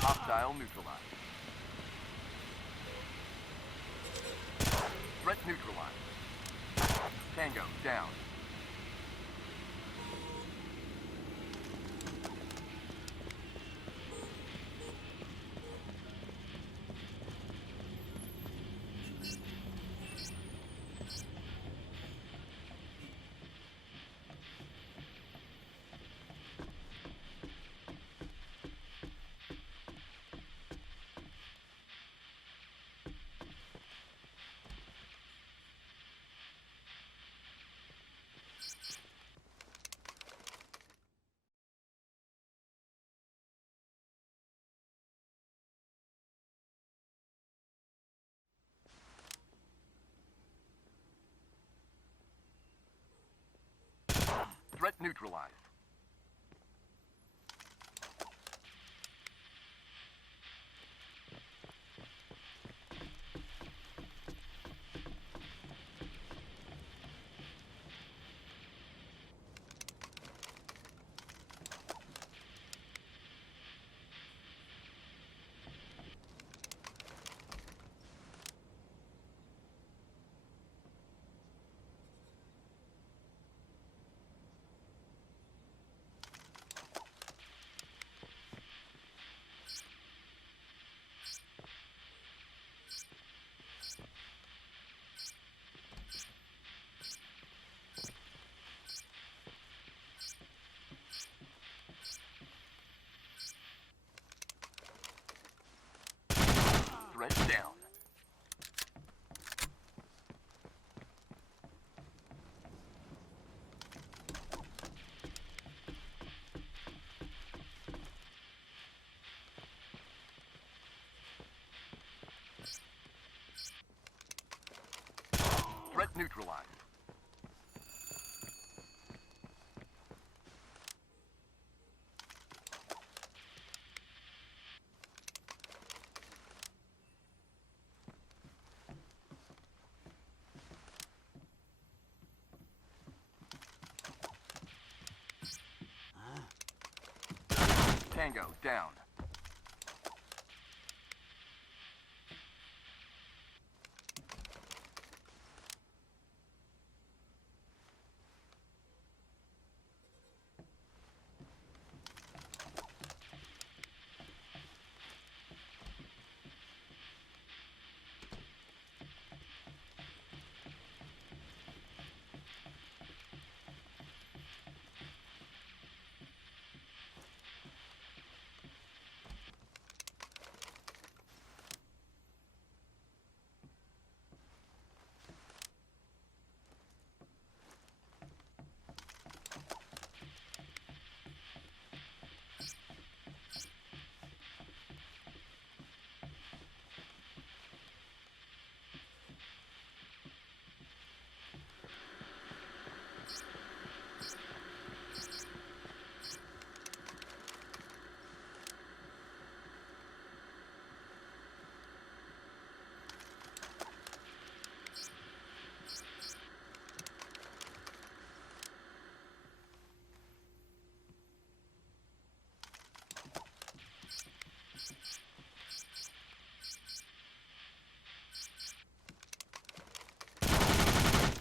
Hostile neutralized. Threat neutralized. Tango down. Threat neutralized. Threat down. Threat neutralized. Tango down.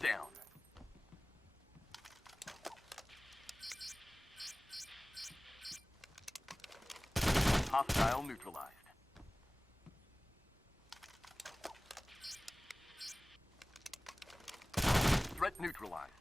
Down. Hostile neutralized. Threat neutralized.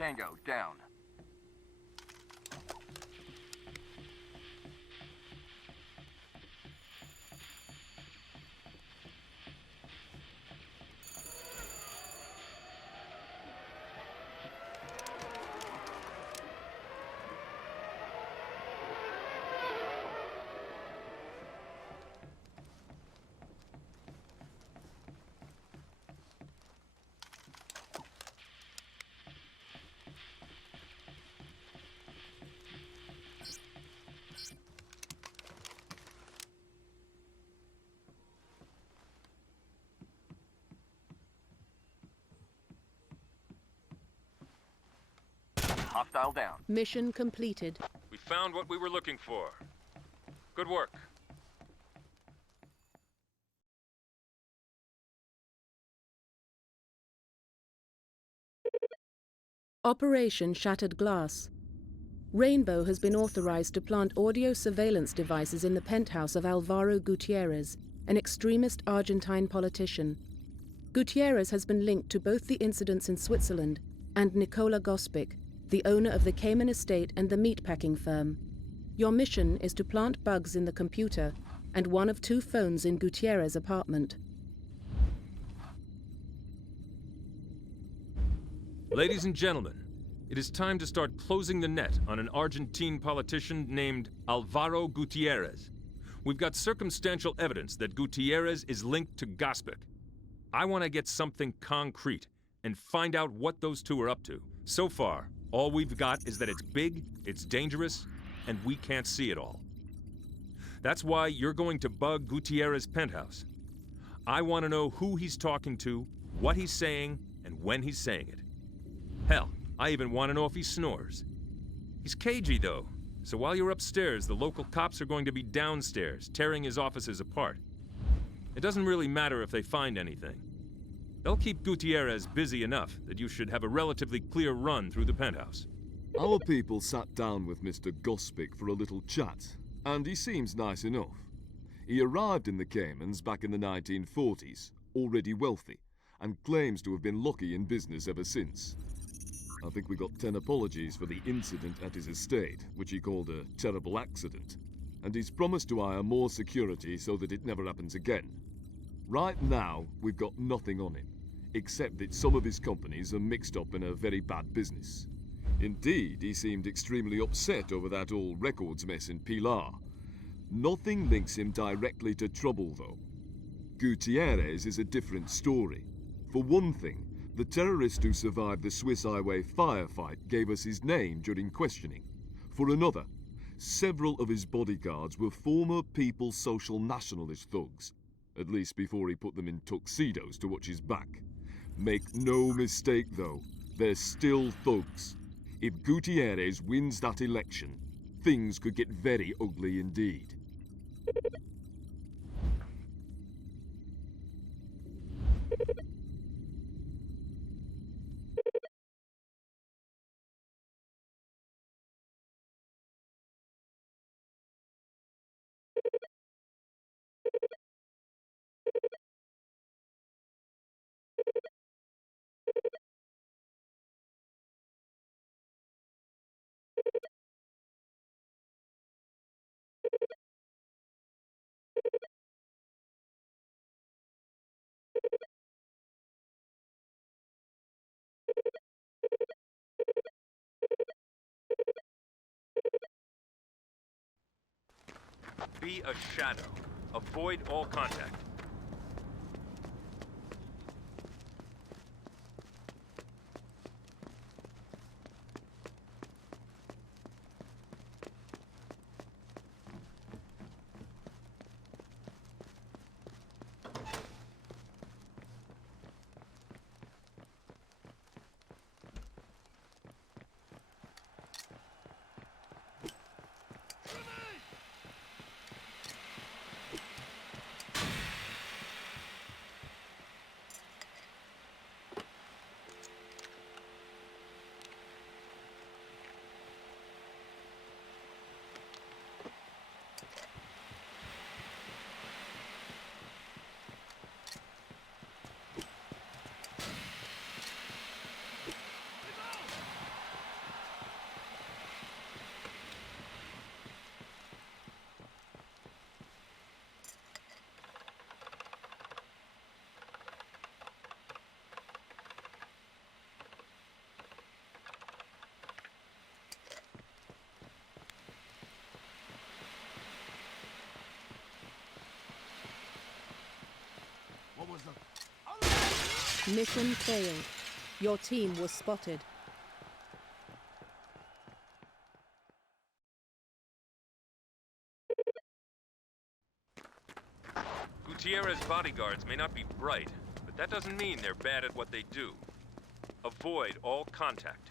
Tango down. Hostile down. Mission completed. We found what we were looking for. Good work. Operation Shattered Glass. Rainbow has been authorized to plant audio surveillance devices in the penthouse of Alvaro Gutierrez, an extremist Argentine politician. Gutierrez has been linked to both the incidents in Switzerland and Nicola Gospic, the owner of the Cayman estate and the meatpacking firm. Your mission is to plant bugs in the computer and one of 2 phones in Gutierrez's apartment. Ladies and gentlemen, it is time to start closing the net on an Argentine politician named Alvaro Gutierrez. We've got circumstantial evidence that Gutierrez is linked to Gospic. I want to get something concrete and find out what those 2 are up to. So far, all we've got is that it's big, it's dangerous, and we can't see it all. That's why you're going to bug Gutierrez's penthouse. I want to know who he's talking to, what he's saying, and when he's saying it. Hell, I even want to know if he snores. He's cagey, though, so while you're upstairs, the local cops are going to be downstairs, tearing his offices apart. It doesn't really matter if they find anything. They'll keep Gutierrez busy enough that you should have a relatively clear run through the penthouse. Our people sat down with Mr. Gospic for a little chat, and he seems nice enough. He arrived in the Caymans back in the 1940s, already wealthy, and claims to have been lucky in business ever since. I think we got 10 apologies for the incident at his estate, which he called a terrible accident, and he's promised to hire more security so that it never happens again. Right now, we've got nothing on him, except that some of his companies are mixed up in a very bad business. Indeed, he seemed extremely upset over that old records mess in Pilar. Nothing links him directly to trouble, though. Gutierrez is a different story. For one thing, the terrorist who survived the Swiss highway firefight gave us his name during questioning. For another, several of his bodyguards were former People's Social Nationalist thugs, at least before he put them in tuxedos to watch his back. Make no mistake though, they're still thugs. If Gutierrez wins that election, things could get very ugly indeed. Be a shadow. Avoid all contact. Mission failed. Your team was spotted. Gutierrez's bodyguards may not be bright, but that doesn't mean they're bad at what they do. Avoid all contact.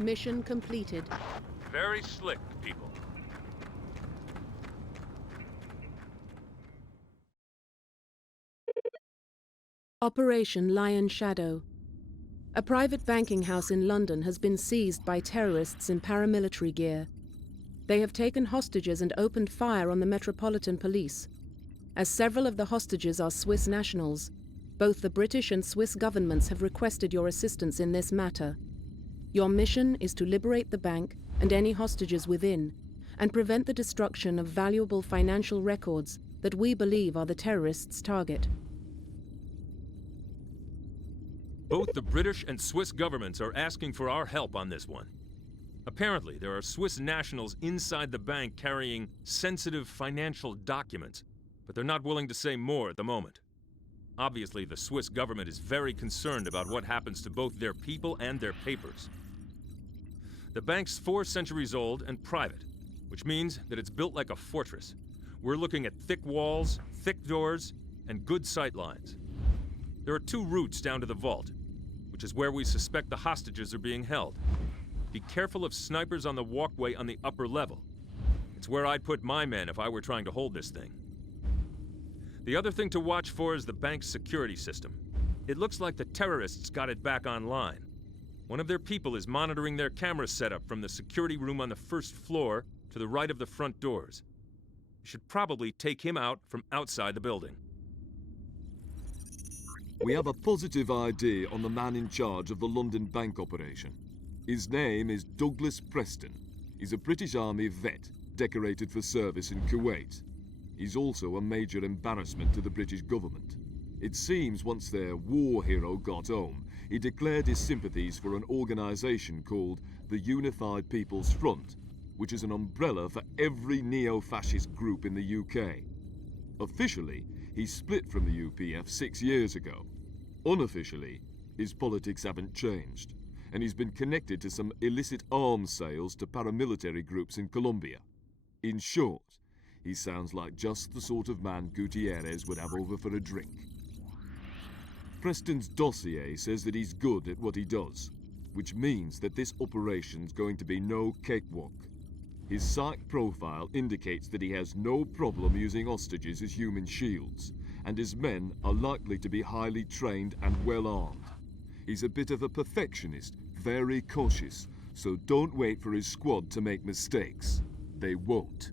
Mission completed. Very slick, people. Operation Lion Shadow. A private banking house in London has been seized by terrorists in paramilitary gear. They have taken hostages and opened fire on the Metropolitan Police. As several of the hostages are Swiss nationals, both the British and Swiss governments have requested your assistance in this matter. Your mission is to liberate the bank and any hostages within, and prevent the destruction of valuable financial records that we believe are the terrorists' target. Both the British and Swiss governments are asking for our help on this one. Apparently, there are Swiss nationals inside the bank carrying sensitive financial documents, but they're not willing to say more at the moment. Obviously, the Swiss government is very concerned about what happens to both their people and their papers. The bank's 4 centuries old and private, which means that it's built like a fortress. We're looking at thick walls, thick doors, and good sight lines. There are 2 routes down to the vault, which is where we suspect the hostages are being held. Be careful of snipers on the walkway on the upper level. It's where I'd put my men if I were trying to hold this thing. The other thing to watch for is the bank's security system. It looks like the terrorists got it back online. One of their people is monitoring their camera setup from the security room on the 1st floor to the right of the front doors. You should probably take him out from outside the building. We have a positive ID on the man in charge of the London bank operation. His name is Douglas Preston. He's a British Army vet, decorated for service in Kuwait. He's also a major embarrassment to the British government. It seems once their war hero got home, he declared his sympathies for an organisation called the Unified People's Front, which is an umbrella for every neo-fascist group in the UK. Officially, he split from the UPF 6 years ago. Unofficially, his politics haven't changed, and he's been connected to some illicit arms sales to paramilitary groups in Colombia. In short, he sounds like just the sort of man Gutierrez would have over for a drink. Preston's dossier says that he's good at what he does, which means that this operation's going to be no cakewalk. His psych profile indicates that he has no problem using hostages as human shields, and his men are likely to be highly trained and well armed. He's a bit of a perfectionist, very cautious, so don't wait for his squad to make mistakes. They won't.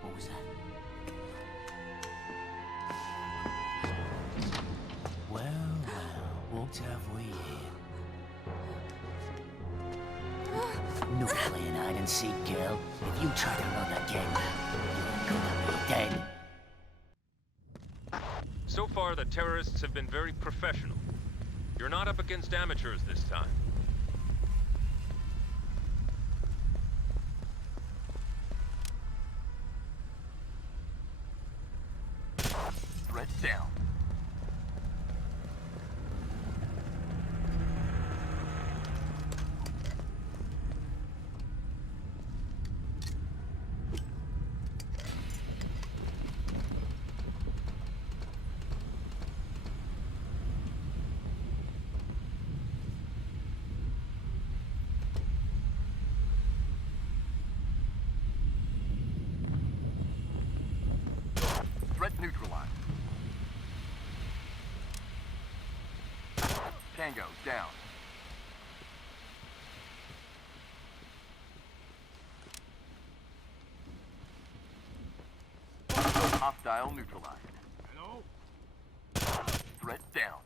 What was that? Well, what have we here? No playing hide and seek, girl. If you try to run again, you're gonna be dead. So far, the terrorists have been very professional. You're not up against amateurs this time. Threat down. Threat neutralized. Tango down. Hostile neutralized. Hello? Threat down.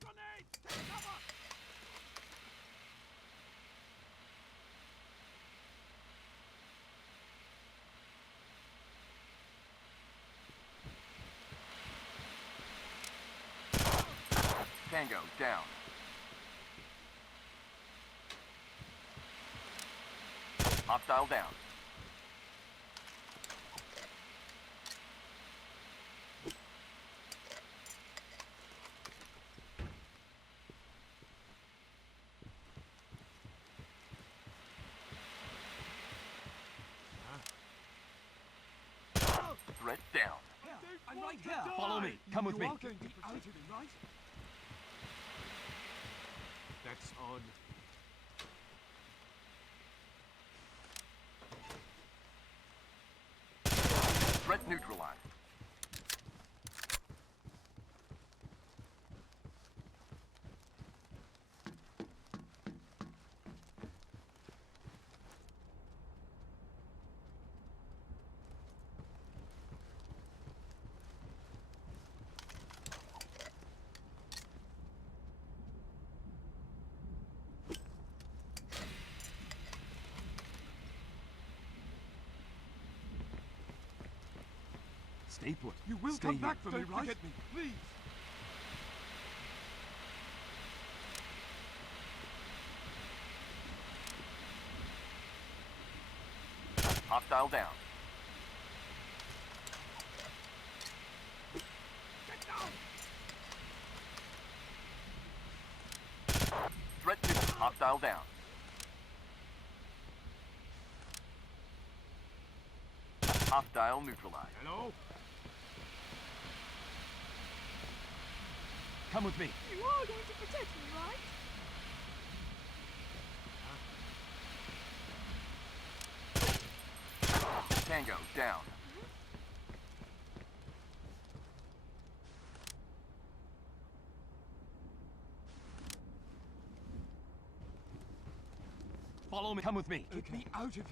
Grenade! Cover! Tango down. Hostile down. Threat down. I'm right here. Follow me. Come with you me. You are going to be out of it, right? That's odd. Threat neutralized. Stay put. You will Stay come here. back for me, Don't right? forget me. Please. Hostile down. Get down! Threat neutral. Hostile down. Hostile neutralized. Hello? Come with me. You are going to protect me, right? Tango down. Follow me. Come with me. Get me out of here.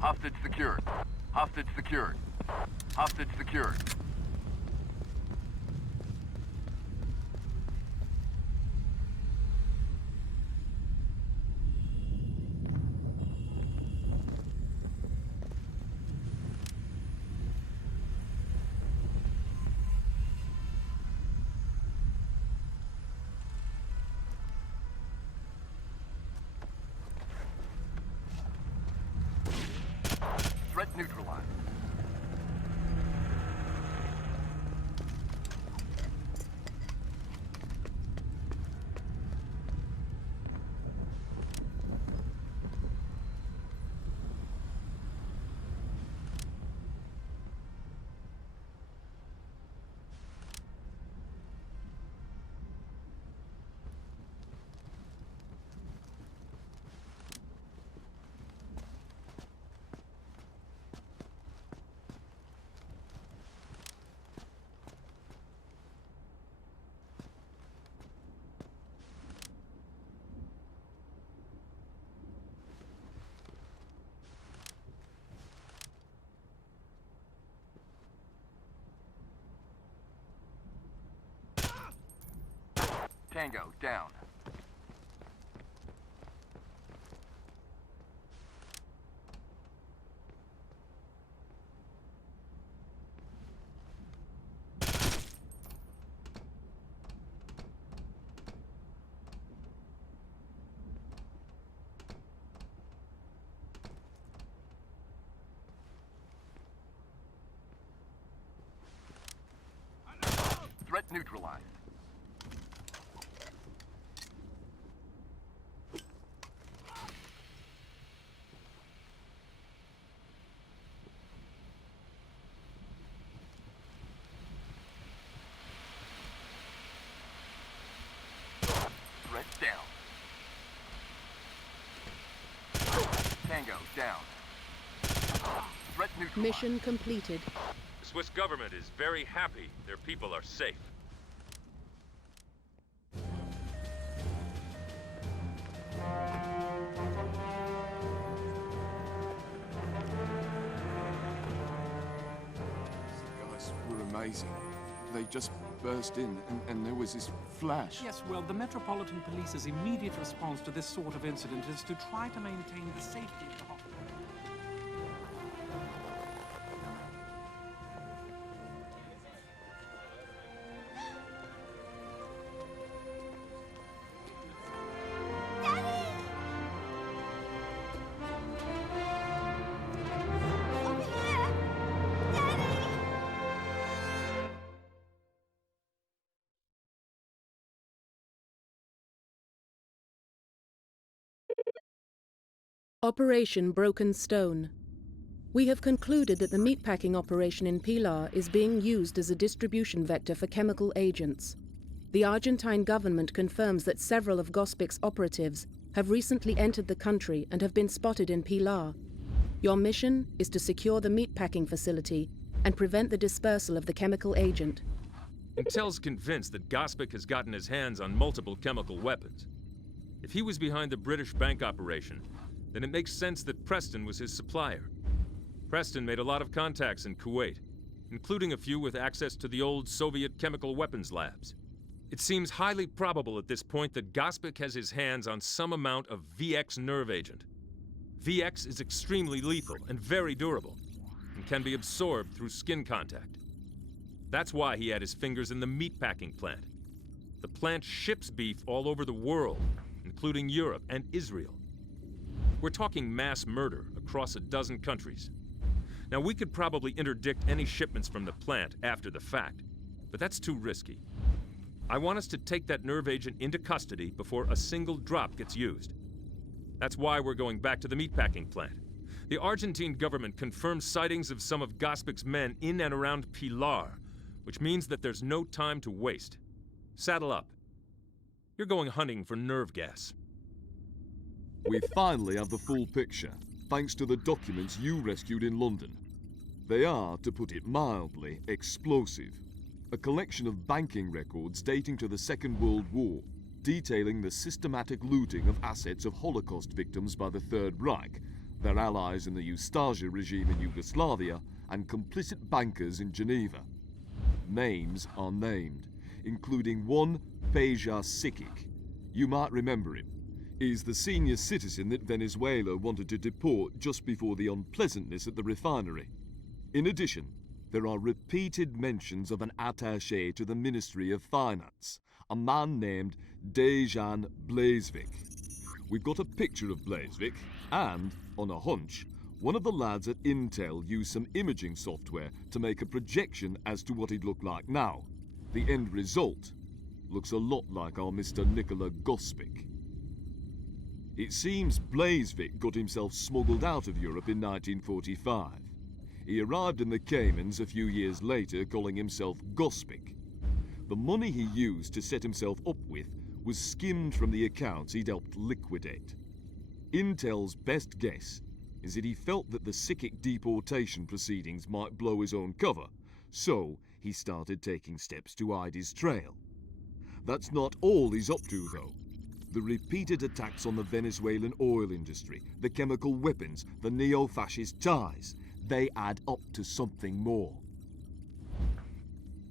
Hostage secured. Hostage secured. Hostage secured. Threat neutralized. Tango down. Threat neutralized. down. Threat neutralized. Mission completed. The Swiss government is very happy their people are safe. The guys were amazing. They just burst in, and there was this flash. Yes, well, the Metropolitan Police's immediate response to this sort of incident is to try to maintain the safety of the hospital. Operation Broken Stone. We have concluded that the meatpacking operation in Pilar is being used as a distribution vector for chemical agents. The Argentine government confirms that several of Gospic's operatives have recently entered the country and have been spotted in Pilar. Your mission is to secure the meatpacking facility and prevent the dispersal of the chemical agent. Intel's convinced that Gospic has gotten his hands on multiple chemical weapons. If he was behind the British bank operation, then it makes sense that Preston was his supplier. Preston made a lot of contacts in Kuwait, including a few with access to the old Soviet chemical weapons labs. It seems highly probable at this point that Gospic has his hands on some amount of VX nerve agent. VX is extremely lethal and very durable, and can be absorbed through skin contact. That's why he had his fingers in the meatpacking plant. The plant ships beef all over the world, including Europe and Israel. We're talking mass murder across a dozen countries. Now, we could probably interdict any shipments from the plant after the fact, but that's too risky. I want us to take that nerve agent into custody before a single drop gets used. That's why we're going back to the meatpacking plant. The Argentine government confirms sightings of some of Gospic's men in and around Pilar, which means that there's no time to waste. Saddle up. You're going hunting for nerve gas. We finally have the full picture, thanks to the documents you rescued in London. They are, to put it mildly, explosive. A collection of banking records dating to the Second World War, detailing the systematic looting of assets of Holocaust victims by the Third Reich, their allies in the Ustaša regime in Yugoslavia, and complicit bankers in Geneva. Names are named, including one Peja Sikic. You might remember him. He's the senior citizen that Venezuela wanted to deport just before the unpleasantness at the refinery. In addition, there are repeated mentions of an attaché to the Ministry of Finance, a man named Dejan Blazevik. We've got a picture of Blazevik, and, on a hunch, one of the lads at Intel used some imaging software to make a projection as to what he'd look like now. The end result looks a lot like our Mr. Nikola Gospic. It seems Blazevik got himself smuggled out of Europe in 1945. He arrived in the Caymans a few years later calling himself Gospic. The money he used to set himself up with was skimmed from the accounts he'd helped liquidate. Intel's best guess is that he felt that the Sikic deportation proceedings might blow his own cover, so he started taking steps to hide his trail. That's not all he's up to, though. The repeated attacks on the Venezuelan oil industry, the chemical weapons, the neo-fascist ties, they add up to something more.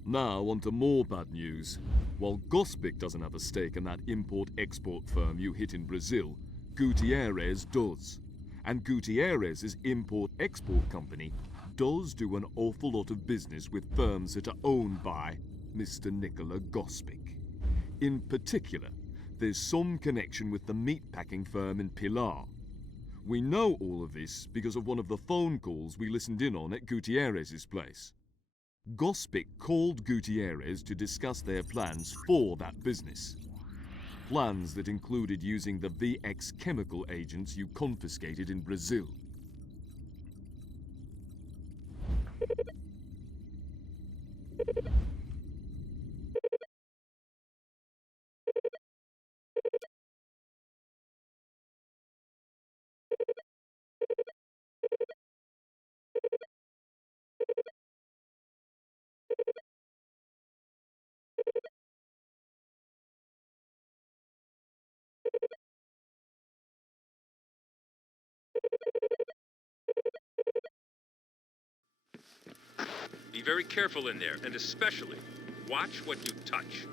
Now on to more bad news. While Gospic doesn't have a stake in that import-export firm you hit in Brazil, Gutierrez does. And Gutierrez's import-export company does do an awful lot of business with firms that are owned by Mr. Nikola Gospic. In particular, there's some connection with the meatpacking firm in Pilar. We know all of this because of one of the phone calls we listened in on at Gutierrez's place. Gospic called Gutierrez to discuss their plans for that business. Plans that included using the VX chemical agents you confiscated in Brazil. Be very careful in there, and especially, watch what you touch.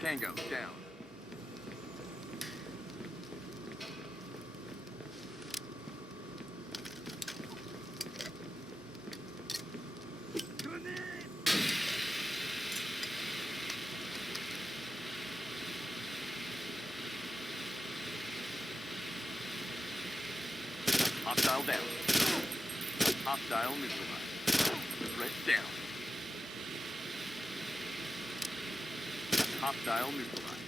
Tango, down. Hostile down. Hostile neutralized. Threat down. Hostile neutralized.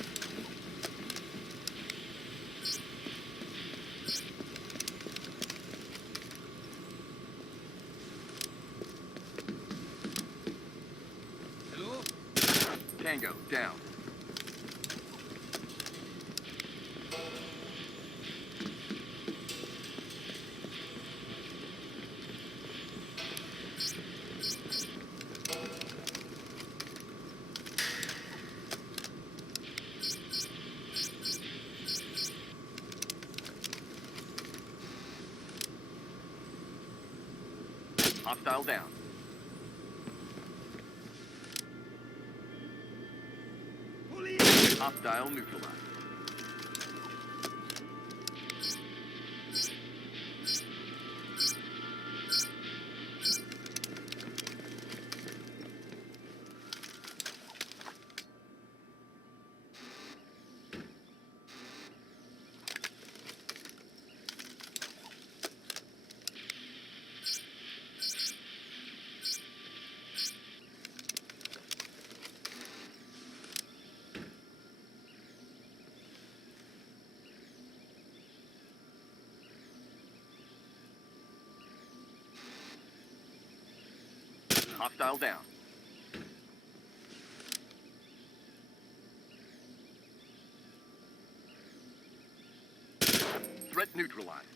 Hello? Tango, down. Hostile down. Hostile neutralized. Hostile down. Threat neutralized.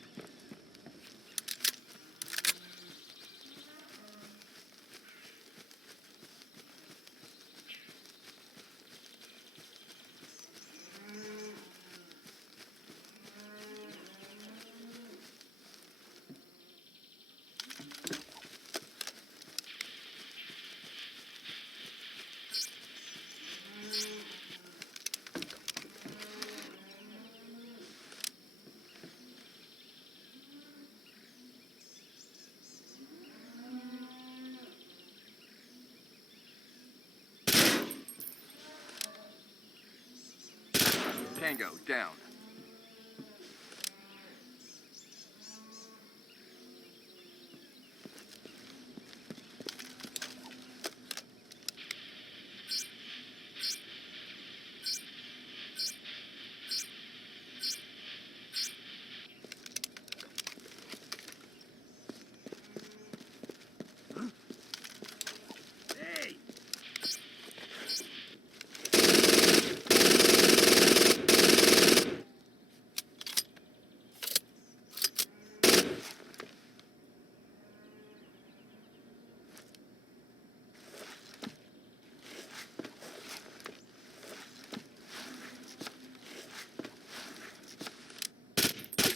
Tango, down.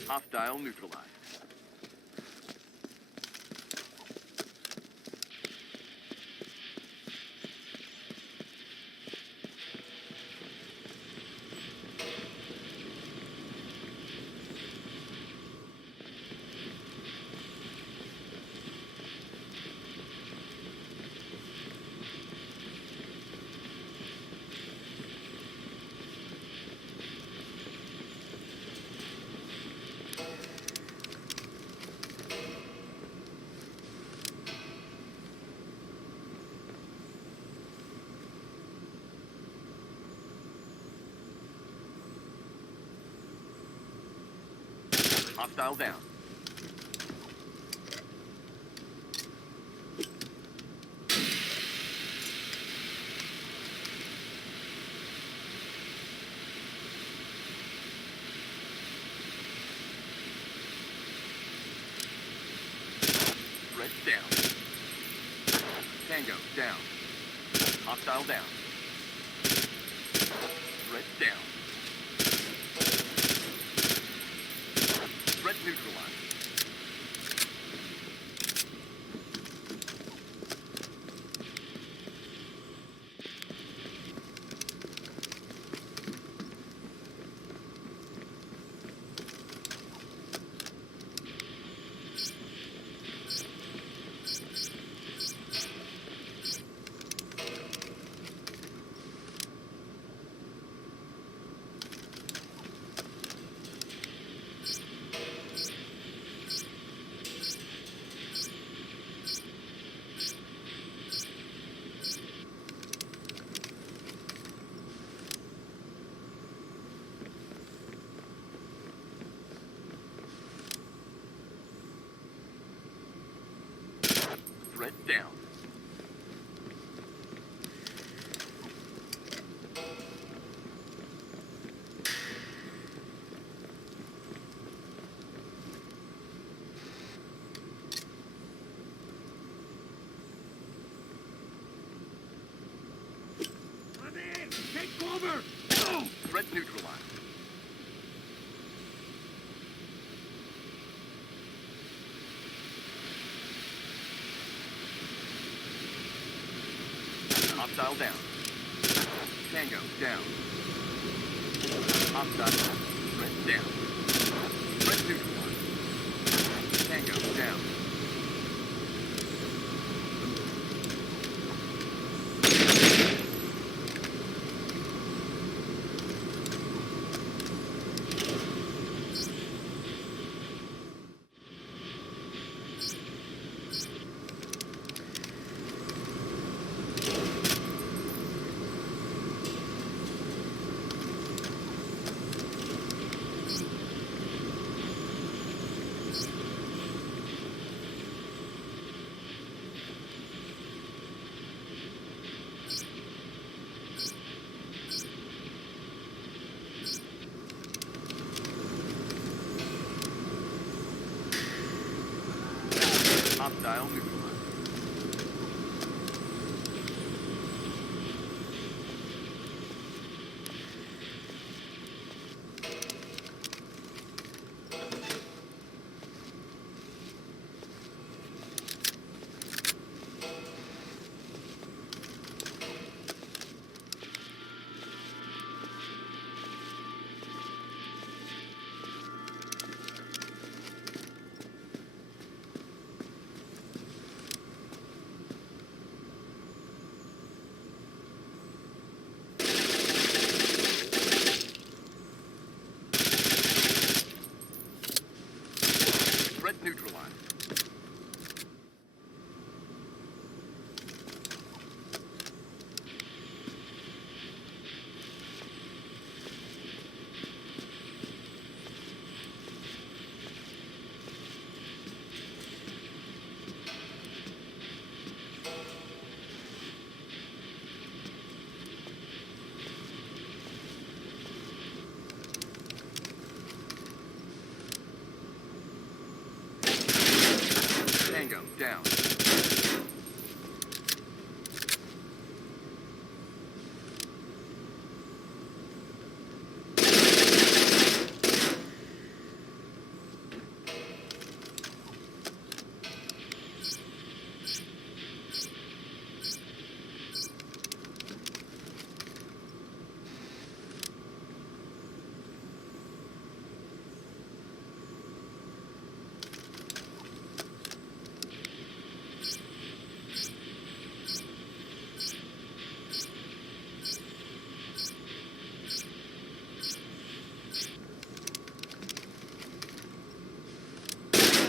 Hostile neutralized. Hostile down. Red down. Tango down. Hostile down. Red down. Threat neutralized. Threat down. Take cover! Threat neutralized. Hostile down. Tango down. Hostile. Threat down. Threat neutralized. Tango down. Hostile neutralized. Threat neutralized. Tango down.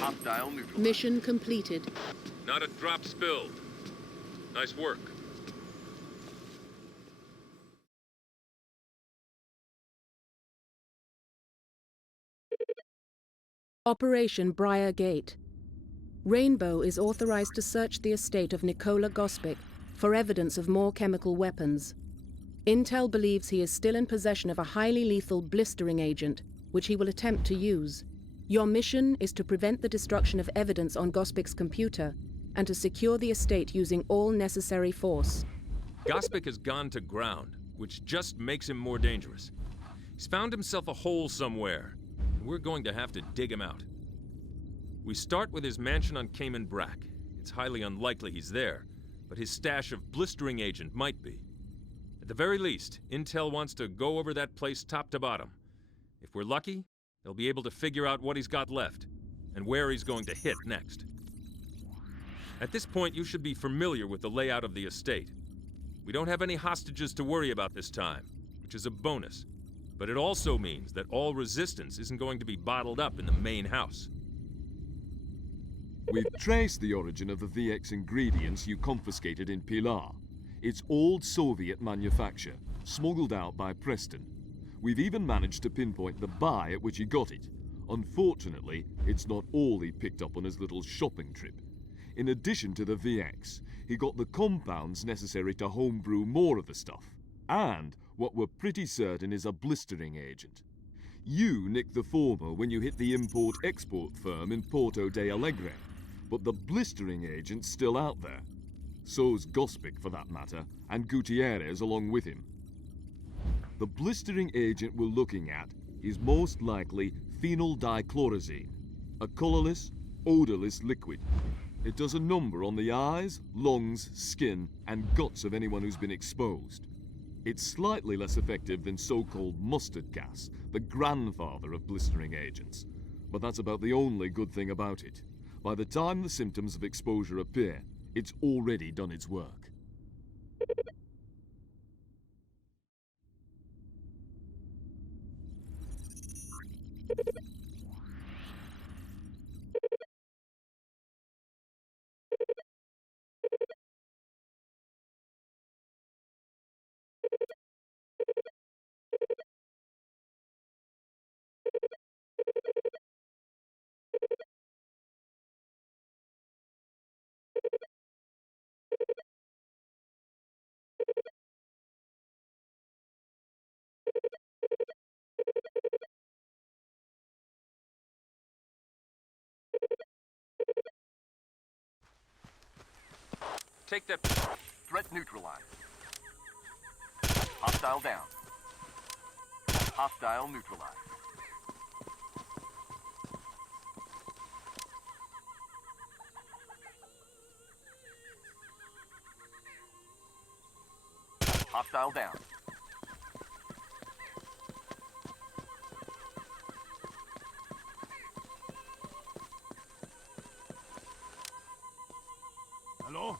Hostile neutralized. Mission completed. Not a drop spilled. Nice work. Operation Briar Gate. Rainbow is authorized to search the estate of Nikola Gospic for evidence of more chemical weapons. Intel believes he is still in possession of a highly lethal blistering agent, which he will attempt to use. Your mission is to prevent the destruction of evidence on Gospic's computer and to secure the estate using all necessary force. Gospic has gone to ground, which just makes him more dangerous. He's found himself a hole somewhere, and we're going to have to dig him out. We start with his mansion on Cayman Brack. It's highly unlikely he's there, but his stash of blistering agent might be. At the very least, Intel wants to go over that place top to bottom. If we're lucky, they'll be able to figure out what he's got left, and where he's going to hit next. At this point, you should be familiar with the layout of the estate. We don't have any hostages to worry about this time, which is a bonus. But it also means that all resistance isn't going to be bottled up in the main house. We've traced the origin of the VX ingredients you confiscated in Pilar. It's old Soviet manufacture, smuggled out by Preston. We've even managed to pinpoint the buy at which he got it. Unfortunately, it's not all he picked up on his little shopping trip. In addition to the VX, he got the compounds necessary to homebrew more of the stuff, and what we're pretty certain is a blistering agent. You nicked the former when you hit the import-export firm in Porto de Alegre, but the blistering agent's still out there. So's Gospic, for that matter, and Gutierrez along with him. The blistering agent we're looking at is most likely phenyl dichlorazine, a colorless, odorless liquid. It does a number on the eyes, lungs, skin, and guts of anyone who's been exposed. It's slightly less effective than so-called mustard gas, the grandfather of blistering agents. But that's about the only good thing about it. By the time the symptoms of exposure appear, it's already done its work. Take that. Threat neutralized. Hostile down. Hostile neutralized. Hostile down. Hello?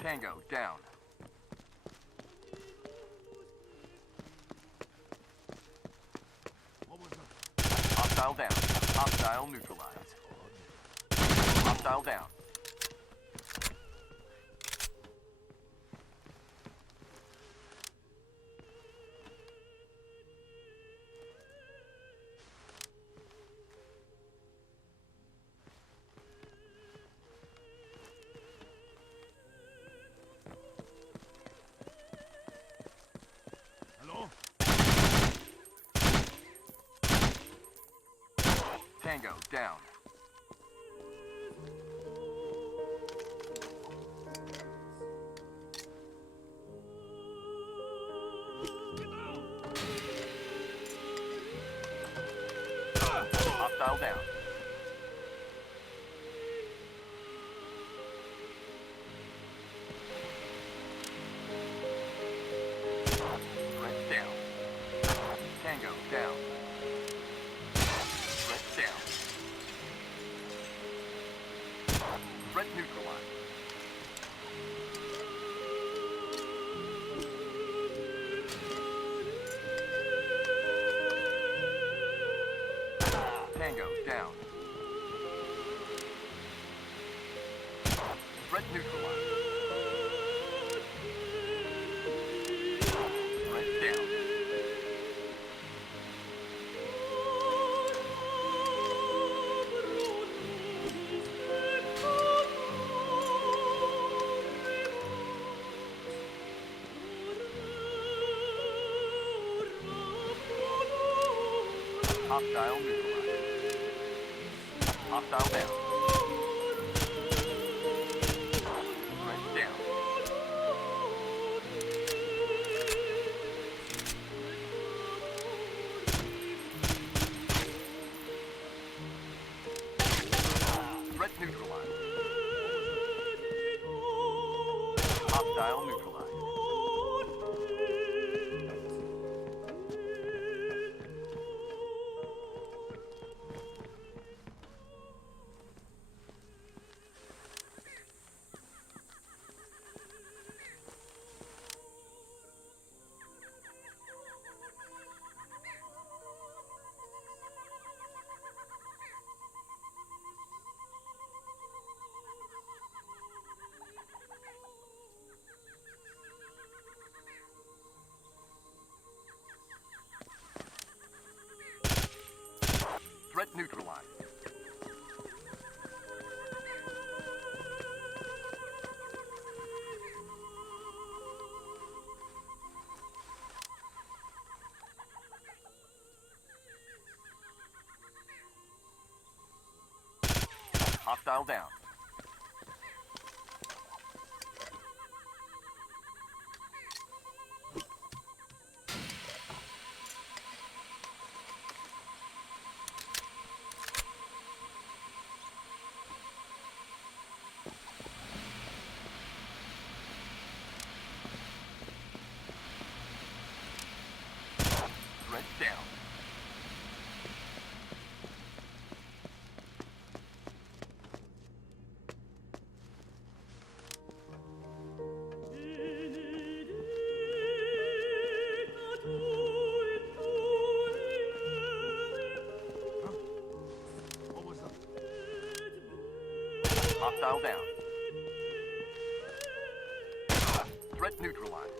Tango down. What was that? Hostile down. Hostile neutralized. Hostile down. Hello? Tango down. Hostile down. Threat down. Tango down. Threat down. Threat neutralized. Tango down. Threat neutralized. Threat down. Hostile neutralized. Hostile down. Threat down. Threat neutralized. Hostile neutralized. Hostile down. Threat down. What was that? Hostile down. Threat neutralized.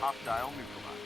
Hostile neutralized.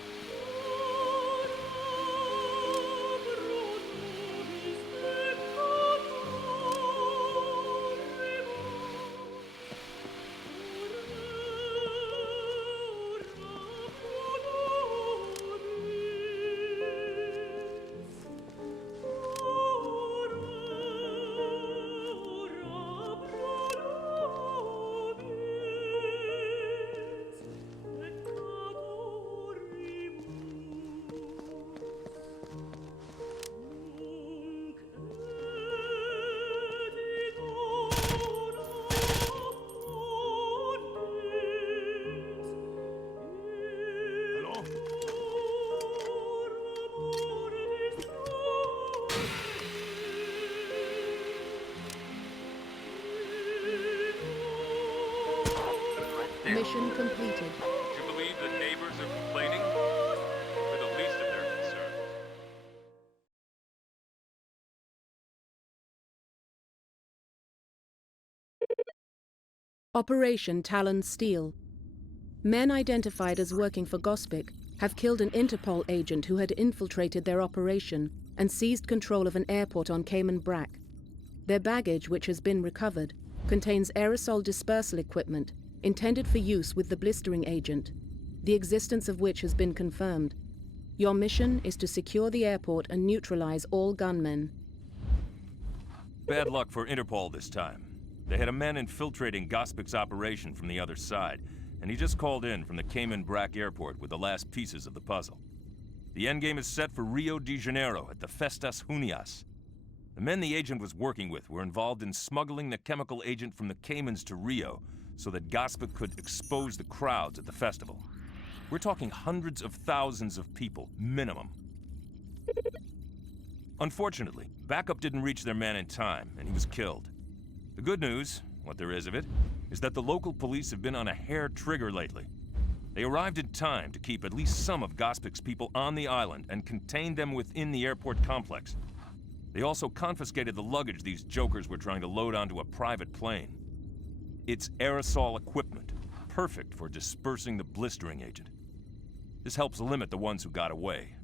Mission completed. Do you believe the neighbors are complaining? We're the least of their concerns. Operation Talon Steel. Men identified as working for Gospic have killed an Interpol agent who had infiltrated their operation and seized control of an airport on Cayman Brac. Their baggage, which has been recovered, contains aerosol dispersal equipment intended for use with the blistering agent, the existence of which has been confirmed. Your mission is to secure the airport and neutralize all gunmen. Bad luck for Interpol this time. They had a man infiltrating Gospic's operation from the other side, and he just called in from the Cayman Brac airport with the last pieces of the puzzle. The endgame is set for Rio de Janeiro at the Festas Junias. The men the agent was working with were involved in smuggling the chemical agent from the Caymans to Rio so that Gospic could expose the crowds at the festival. We're talking hundreds of thousands of people, minimum. Unfortunately, backup didn't reach their man in time, and he was killed. The good news, what there is of it, is that the local police have been on a hair trigger lately. They arrived in time to keep at least some of Gospic's people on the island and contain them within the airport complex. They also confiscated the luggage these jokers were trying to load onto a private plane. It's aerosol equipment, perfect for dispersing the blistering agent. This helps limit the ones who got away.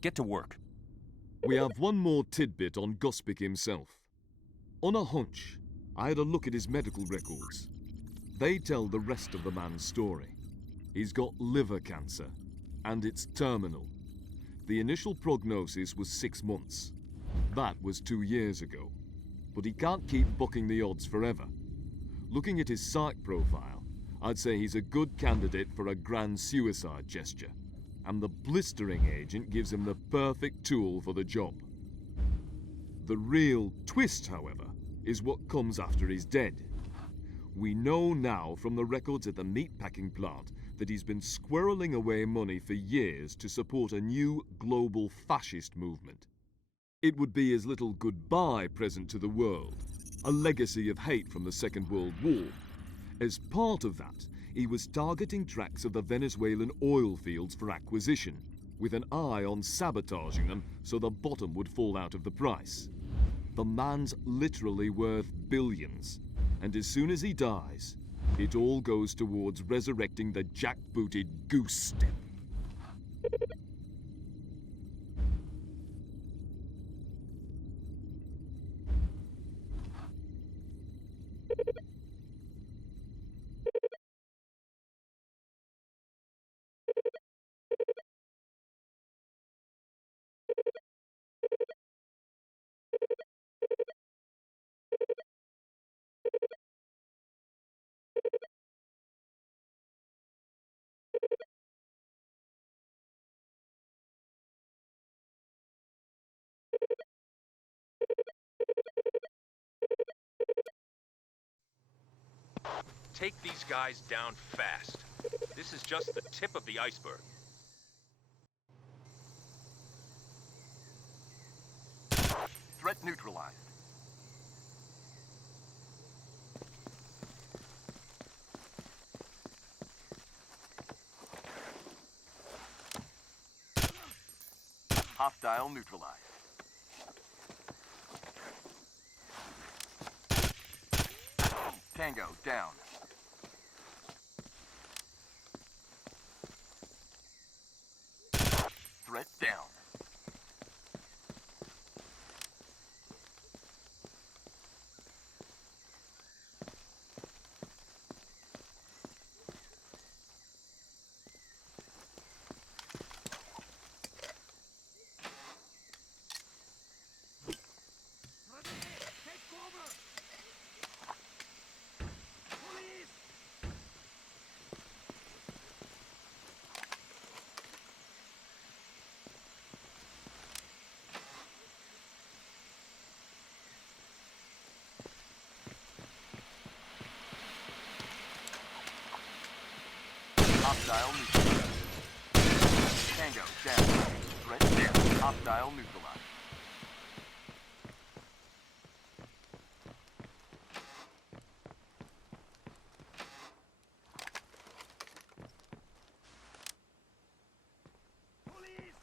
Get to work. We have one more tidbit on Gospic himself. On a hunch, I had a look at his medical records. They tell the rest of the man's story. He's got liver cancer, and it's terminal. The initial prognosis was 6 months. That was 2 years ago. But he can't keep bucking the odds forever. Looking at his psych profile, I'd say he's a good candidate for a grand suicide gesture, and the blistering agent gives him the perfect tool for the job. The real twist, however, is what comes after he's dead. We know now from the records at the meatpacking plant that he's been squirreling away money for years to support a new global fascist movement. It would be his little goodbye present to the world, a legacy of hate from the Second World War. As part of that, he was targeting tracts of the Venezuelan oil fields for acquisition, with an eye on sabotaging them so the bottom would fall out of the price. The man's literally worth billions, and as soon as he dies, it all goes towards resurrecting the jackbooted goose step. Take these guys down fast. This is just the tip of the iceberg. Threat neutralized. Hostile neutralized. Tango down. Threat down. Take cover! Police! Hostile neutralized. Tango down. Threat down. Hostile neutralized. Police!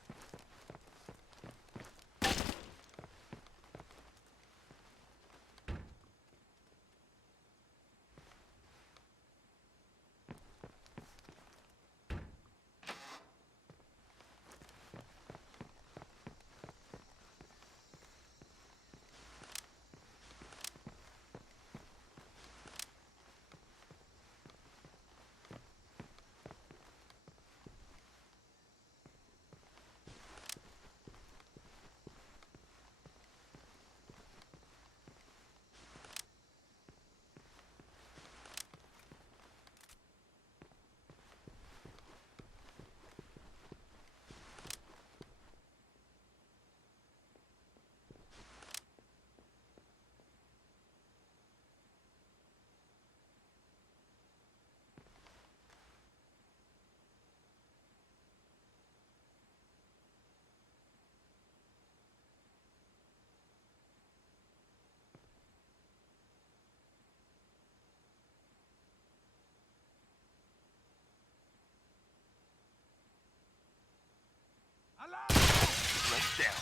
Threat down.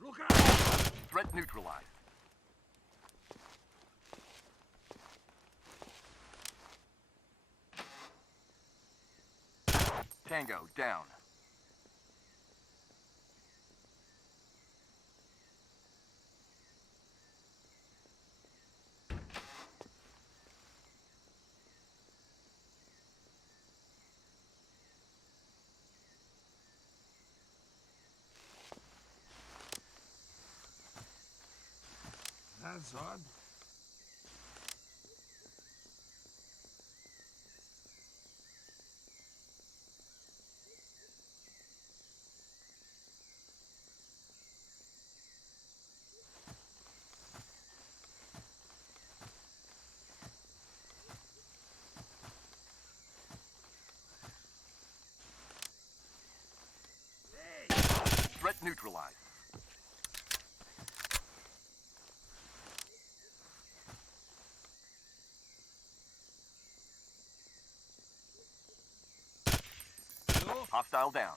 Look out! Threat neutralized. Tango down. That's odd. Threat neutralized. Hostile down.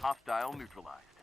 Hostile neutralized.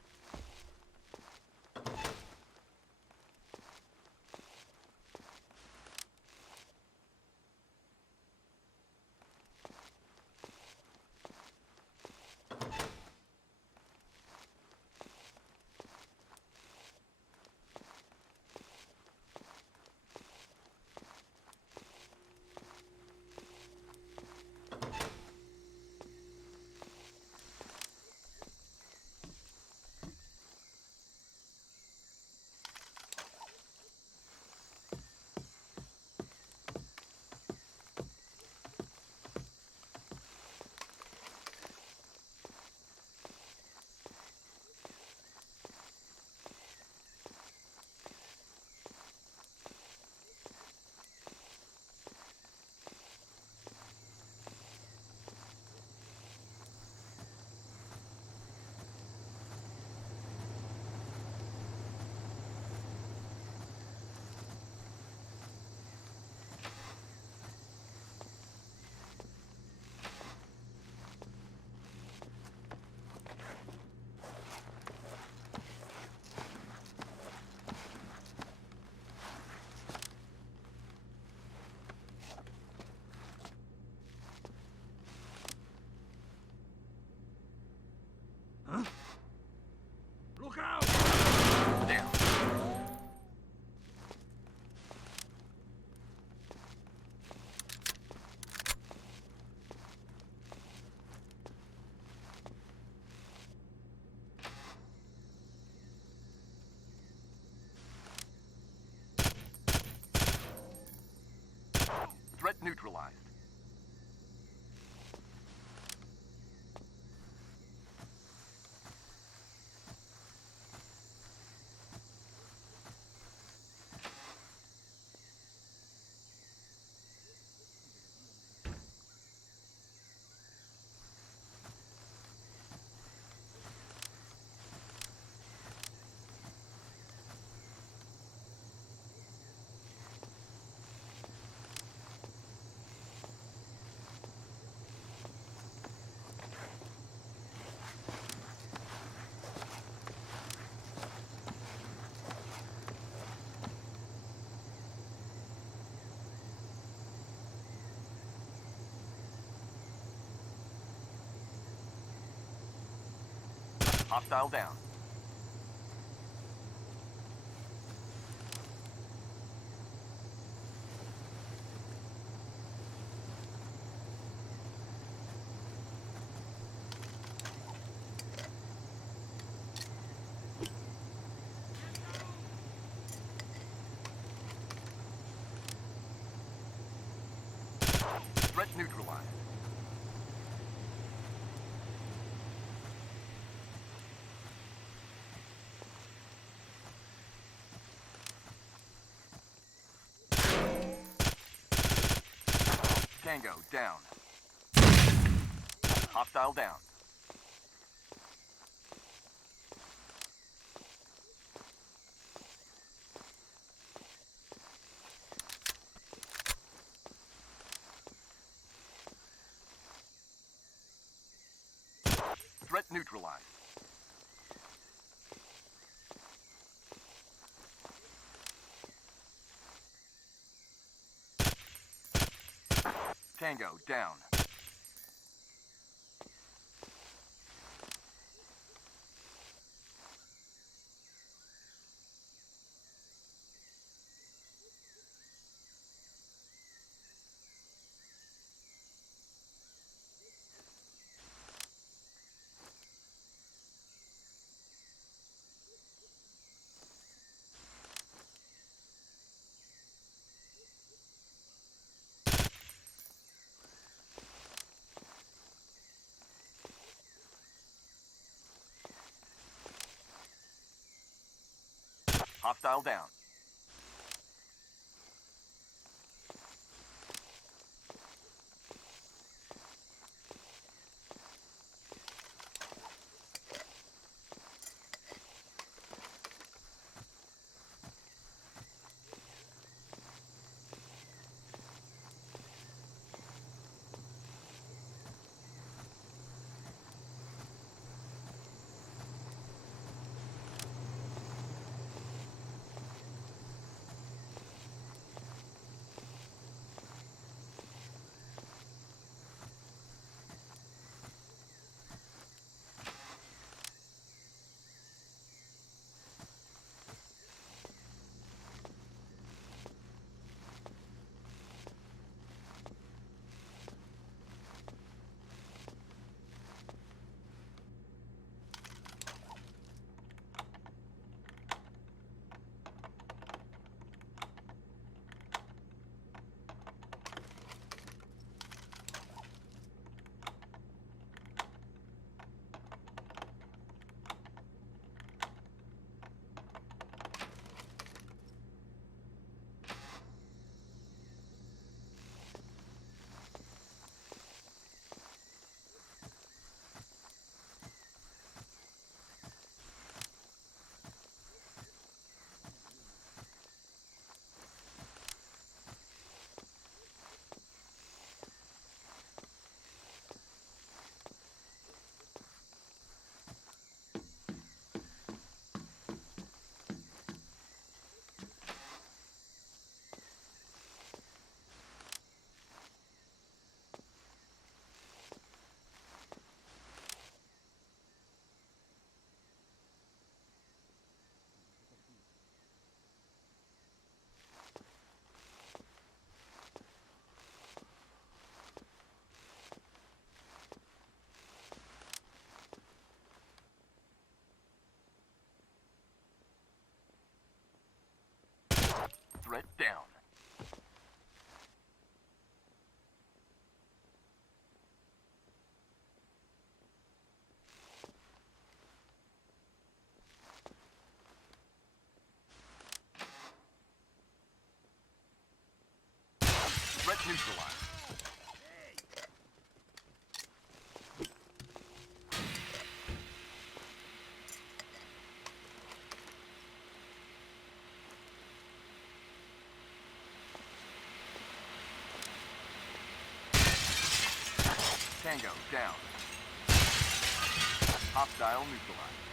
Hostile down. Threat neutralized. Tango down. Hostile down. Threat neutralized. Tango down. Hostile down. Threat down. Threat neutralized. Tango down. Hostile neutralized.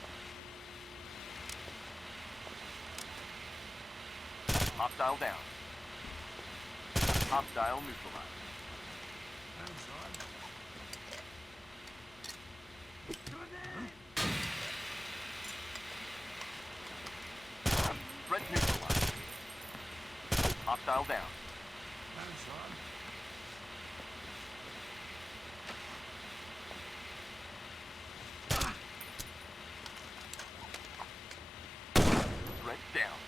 Hostile down. Hostile neutralized. Outside. Grenade! Hostile down. Thanks, son. Threat down.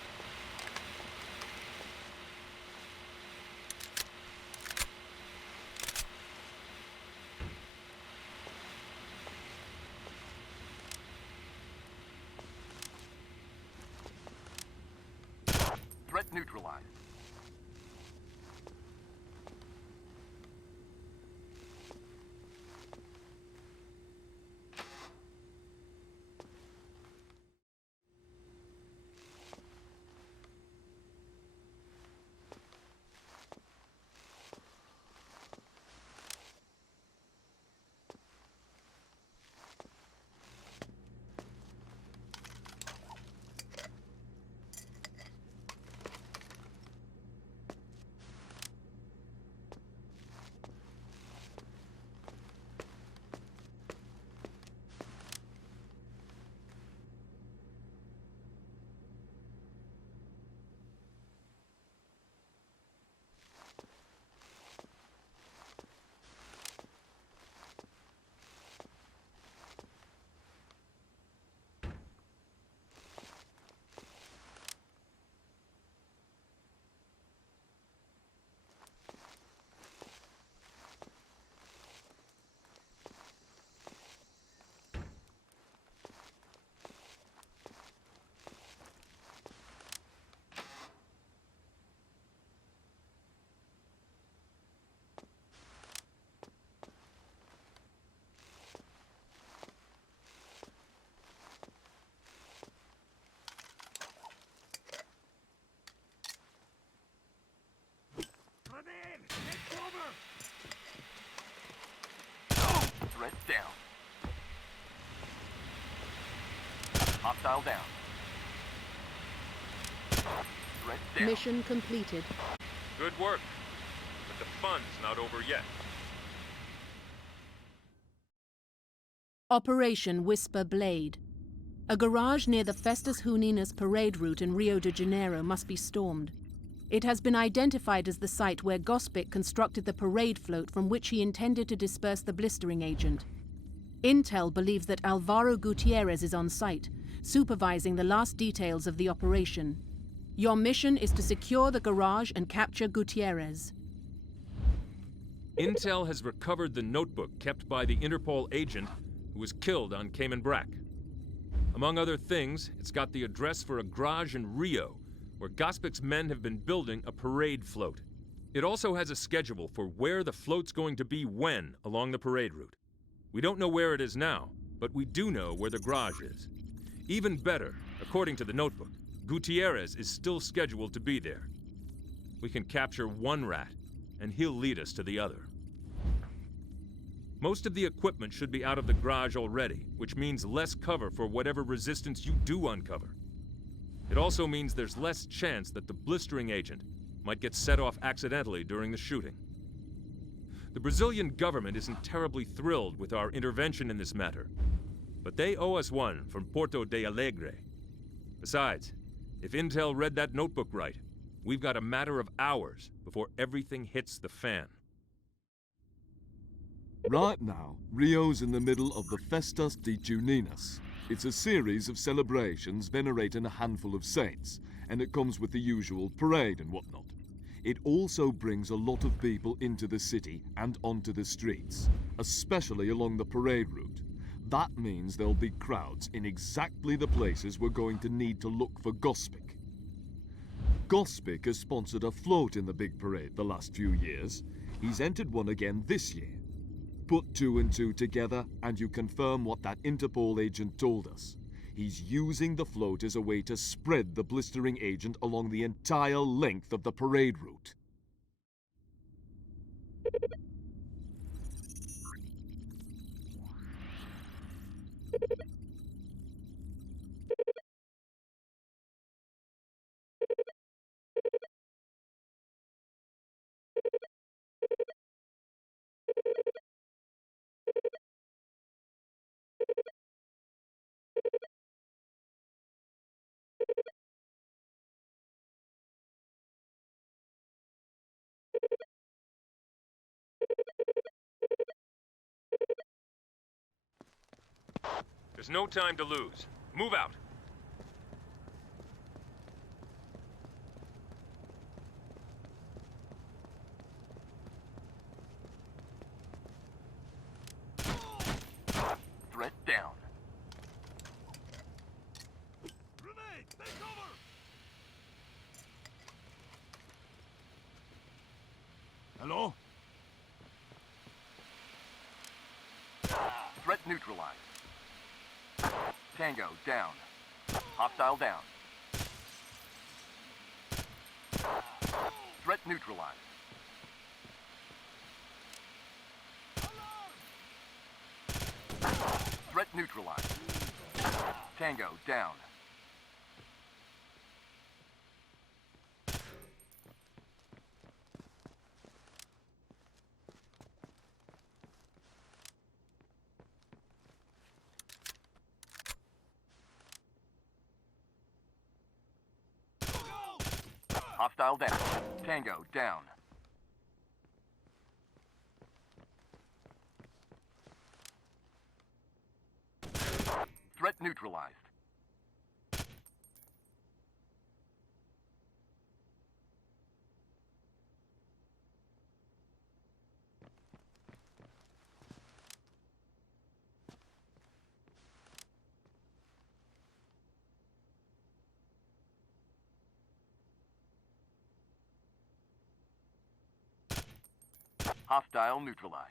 Threat neutralized. Grenade! Take cover! Threat down. Hostile down. Threat down. Mission completed. Good work. But the fun's not over yet. Operation Whisper Blade. A garage near the Festas Juninas parade route in Rio de Janeiro must be stormed. It has been identified as the site where Gospic constructed the parade float from which he intended to disperse the blistering agent. Intel believes that Alvaro Gutierrez is on site, supervising the last details of the operation. Your mission is to secure the garage and capture Gutierrez. Intel has recovered the notebook kept by the Interpol agent who was killed on Cayman Brac. Among other things, it's got the address for a garage in Rio, where Gospic's men have been building a parade float. It also has a schedule for where the float's going to be when along the parade route. We don't know where it is now, but we do know where the garage is. Even better, according to the notebook, Gutierrez is still scheduled to be there. We can capture one rat, and he'll lead us to the other. Most of the equipment should be out of the garage already, which means less cover for whatever resistance you do uncover. It also means there's less chance that the blistering agent might get set off accidentally during the shooting. The Brazilian government isn't terribly thrilled with our intervention in this matter, but they owe us one from Porto de Alegre. Besides, if Intel read that notebook right, we've got a matter of hours before everything hits the fan. Right now, Rio's in the middle of the Festas de Juninas. It's a series of celebrations venerating a handful of saints, and it comes with the usual parade and whatnot. It also brings a lot of people into the city and onto the streets, especially along the parade route. That means there'll be crowds in exactly the places we're going to need to look for Gospic. Gospic has sponsored a float in the big parade the last few years. He's entered one again this year. Put two and two together and you confirm what that Interpol agent told us. He's using the float as a way to spread the blistering agent along the entire length of the parade route. There's no time to lose. Move out. Threat down. Grenade! Take cover! Hello? Threat neutralized. Tango down. Hostile down. Threat neutralized. Threat neutralized. Tango down. Hostile down. Tango down. Threat neutralized. Hostile neutralized.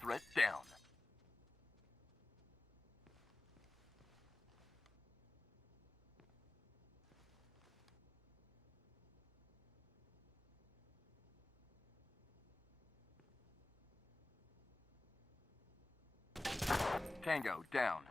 Threat down. Tango down.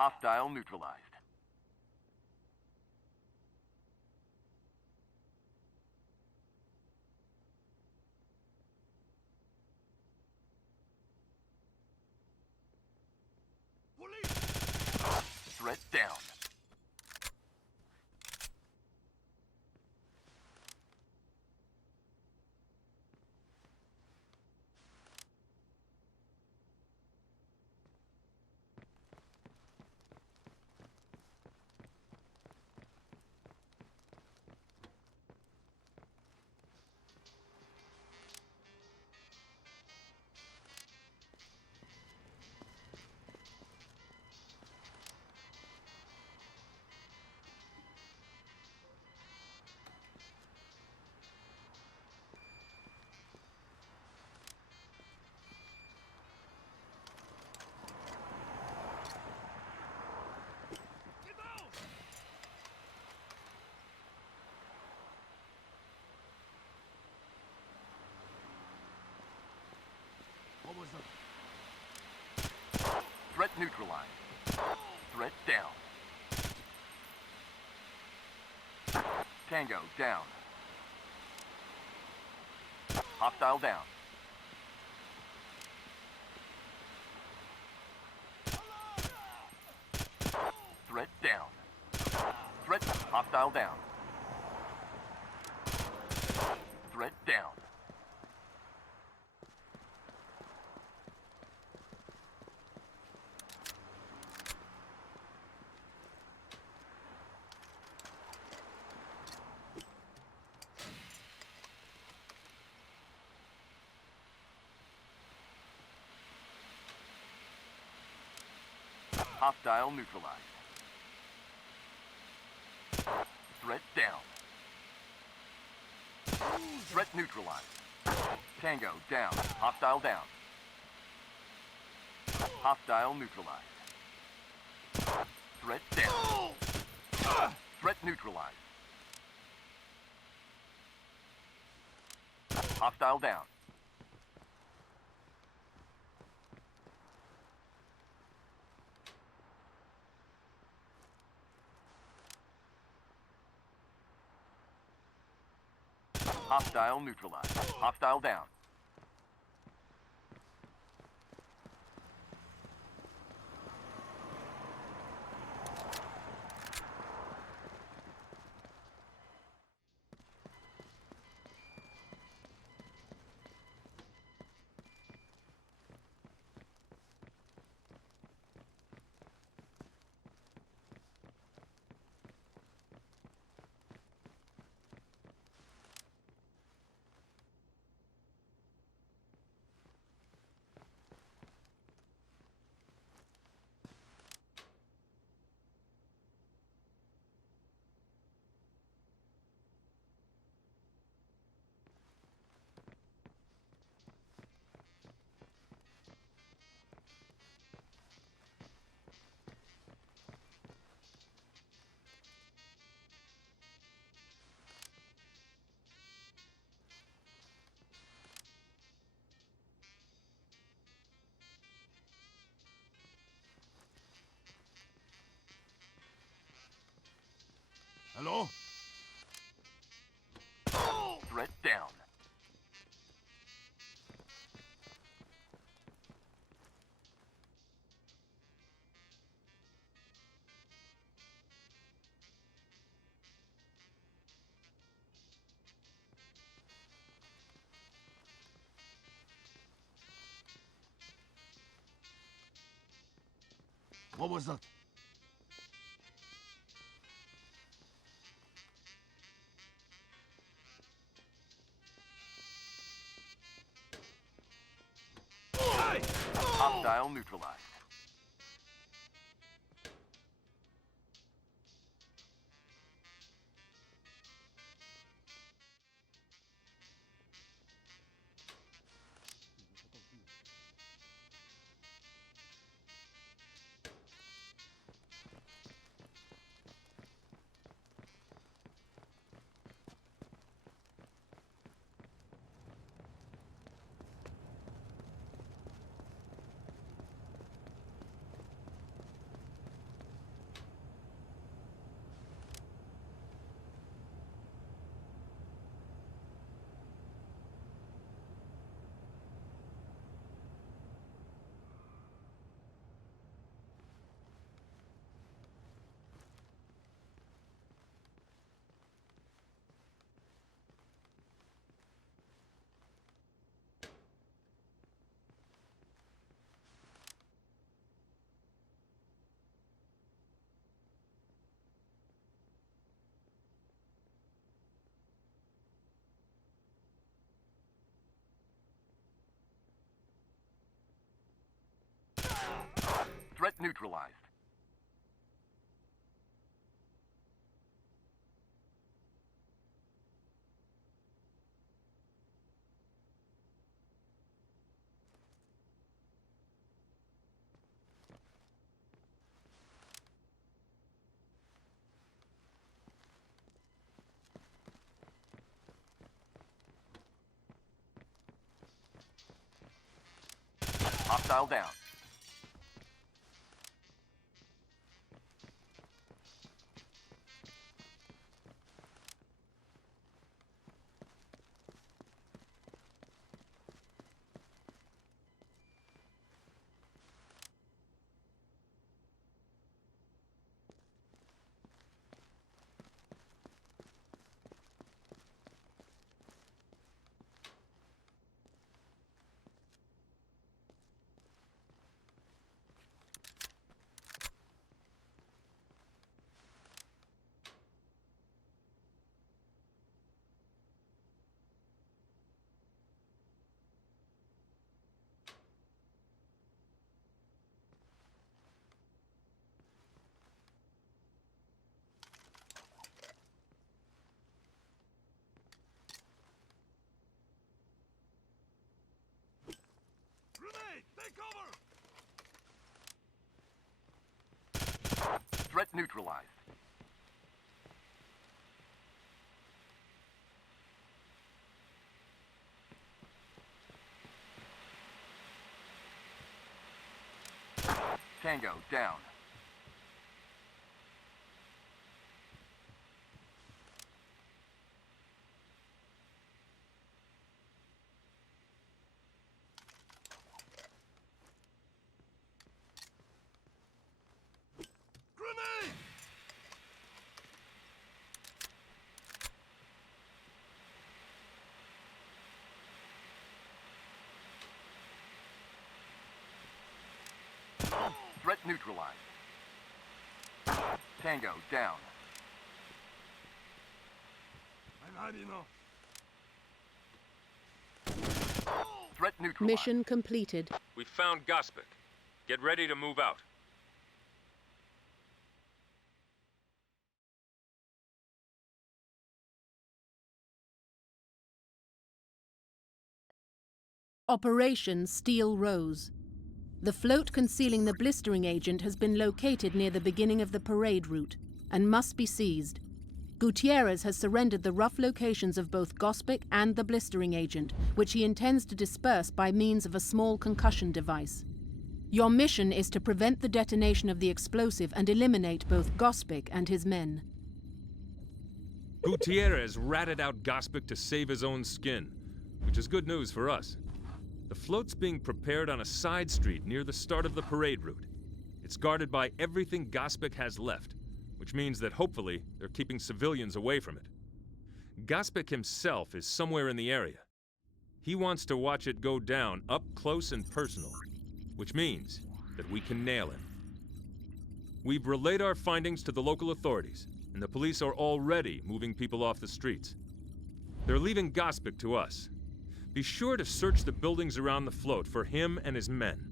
Hostile neutralized. Police! Threat down. Get down! What was that? Threat neutralized. Threat down. Tango down. Hostile down. Threat down. Threat hostile down. Threat down. Hostile neutralized. Threat down. Threat neutralized. Tango down. Hostile down. Hostile neutralized. Threat down. Threat neutralized. Hostile down. Hostile neutralized. Hostile down. Hello? Threat down. What was that? Hostile neutralized. Threat neutralized. Hostile down. neutralized. Tango down. Grenade! Threat neutralized. Tango down. I've had enough. Threat neutralized. Mission completed. We found Gospic. Get ready to move out. Operation Steel Rose. The float concealing the blistering agent has been located near the beginning of the parade route and must be seized. Gutierrez has surrendered the rough locations of both Gospic and the blistering agent, which he intends to disperse by means of a small concussion device. Your mission is to prevent the detonation of the explosive and eliminate both Gospic and his men. Gutierrez ratted out Gospic to save his own skin, which is good news for us. The float's being prepared on a side street near the start of the parade route. It's guarded by everything Gospic has left, which means that hopefully they're keeping civilians away from it. Gospic himself is somewhere in the area. He wants to watch it go down up close and personal, which means that we can nail him. We've relayed our findings to the local authorities, and the police are already moving people off the streets. They're leaving Gospic to us. Be sure to search the buildings around the float for him and his men.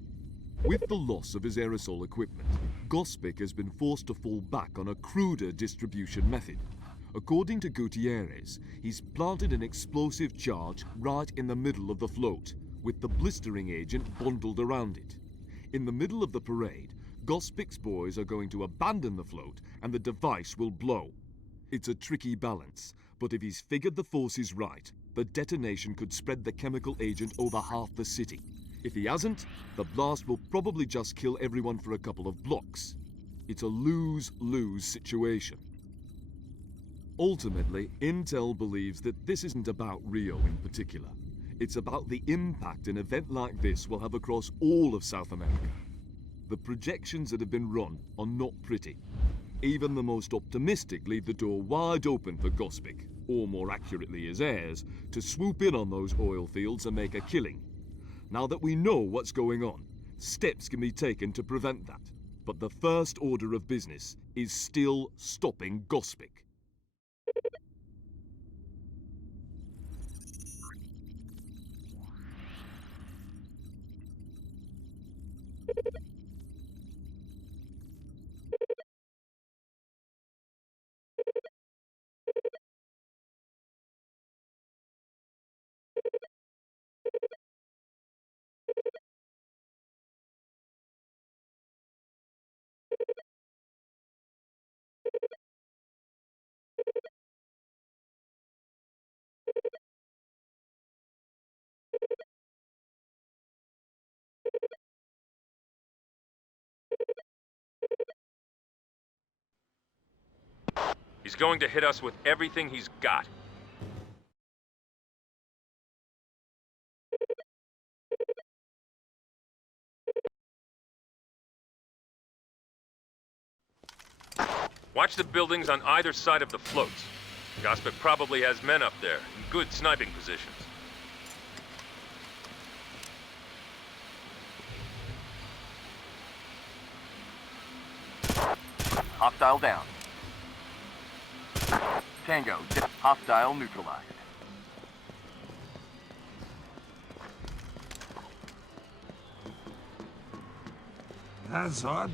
With the loss of his aerosol equipment, Gospic has been forced to fall back on a cruder distribution method. According to Gutierrez, he's planted an explosive charge right in the middle of the float, with the blistering agent bundled around it. In the middle of the parade, Gospic's boys are going to abandon the float and the device will blow. It's a tricky balance, but if he's figured the forces right, the detonation could spread the chemical agent over half the city. If he hasn't, the blast will probably just kill everyone for a couple of blocks. It's a lose-lose situation. Ultimately, Intel believes that this isn't about Rio in particular. It's about the impact an event like this will have across all of South America. The projections that have been run are not pretty. Even the most optimistic leave the door wide open for Gospic, or more accurately his heirs, to swoop in on those oil fields and make a killing. Now that we know what's going on, steps can be taken to prevent that. But the first order of business is still stopping Gospic. He's going to hit us with everything he's got. Watch the buildings on either side of the floats. Gospic probably has men up there in good sniping positions. Hostile down. Tango, hostile neutralized. That's odd.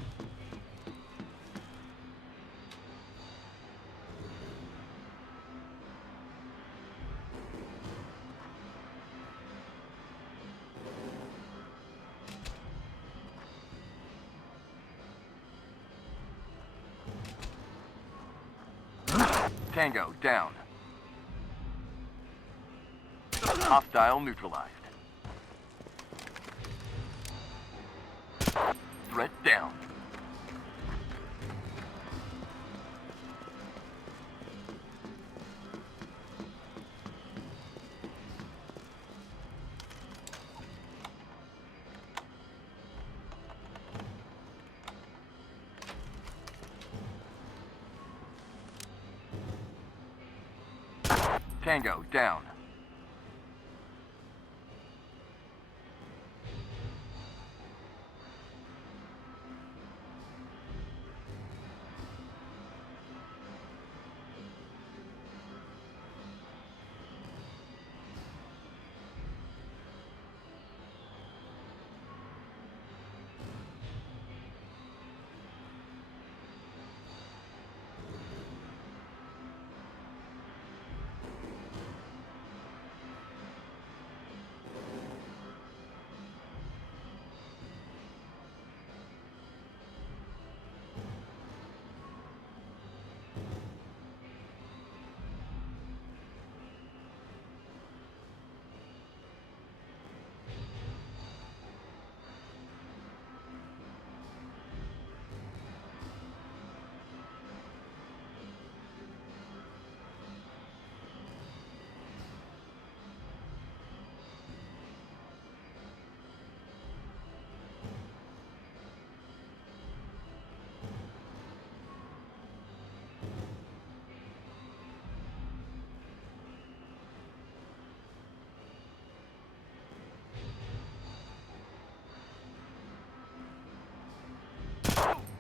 Tango, down. Hostile neutralized. Threat down. Tango, down.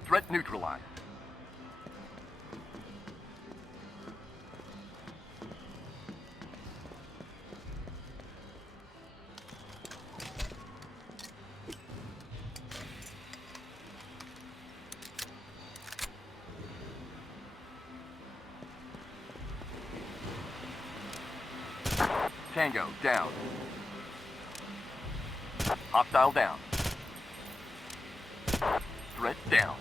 Threat neutralized. Tango, down. Hostile down. Threat down.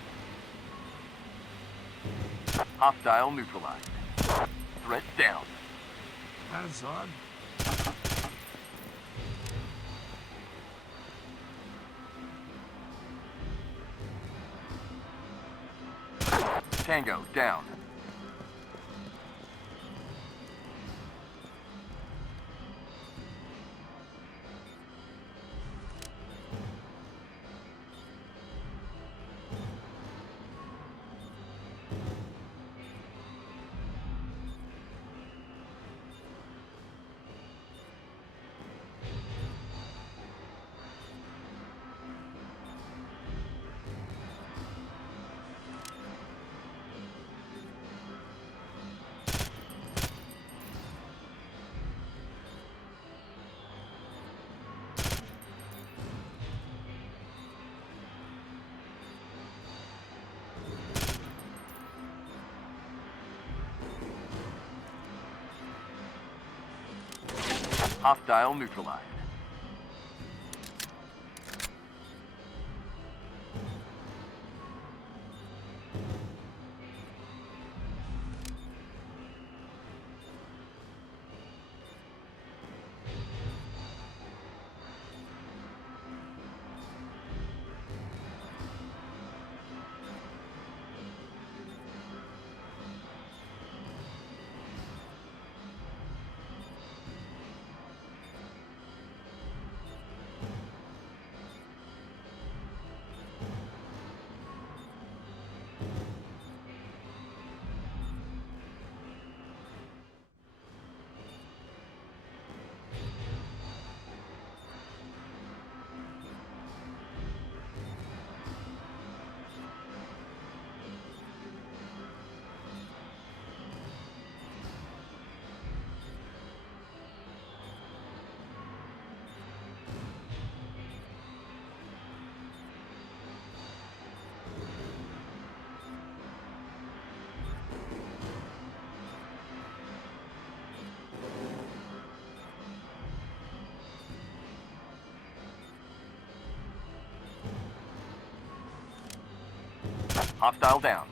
Hostile neutralized. Threat down. That's odd. Tango, down. Hostile neutralized. Hostile down.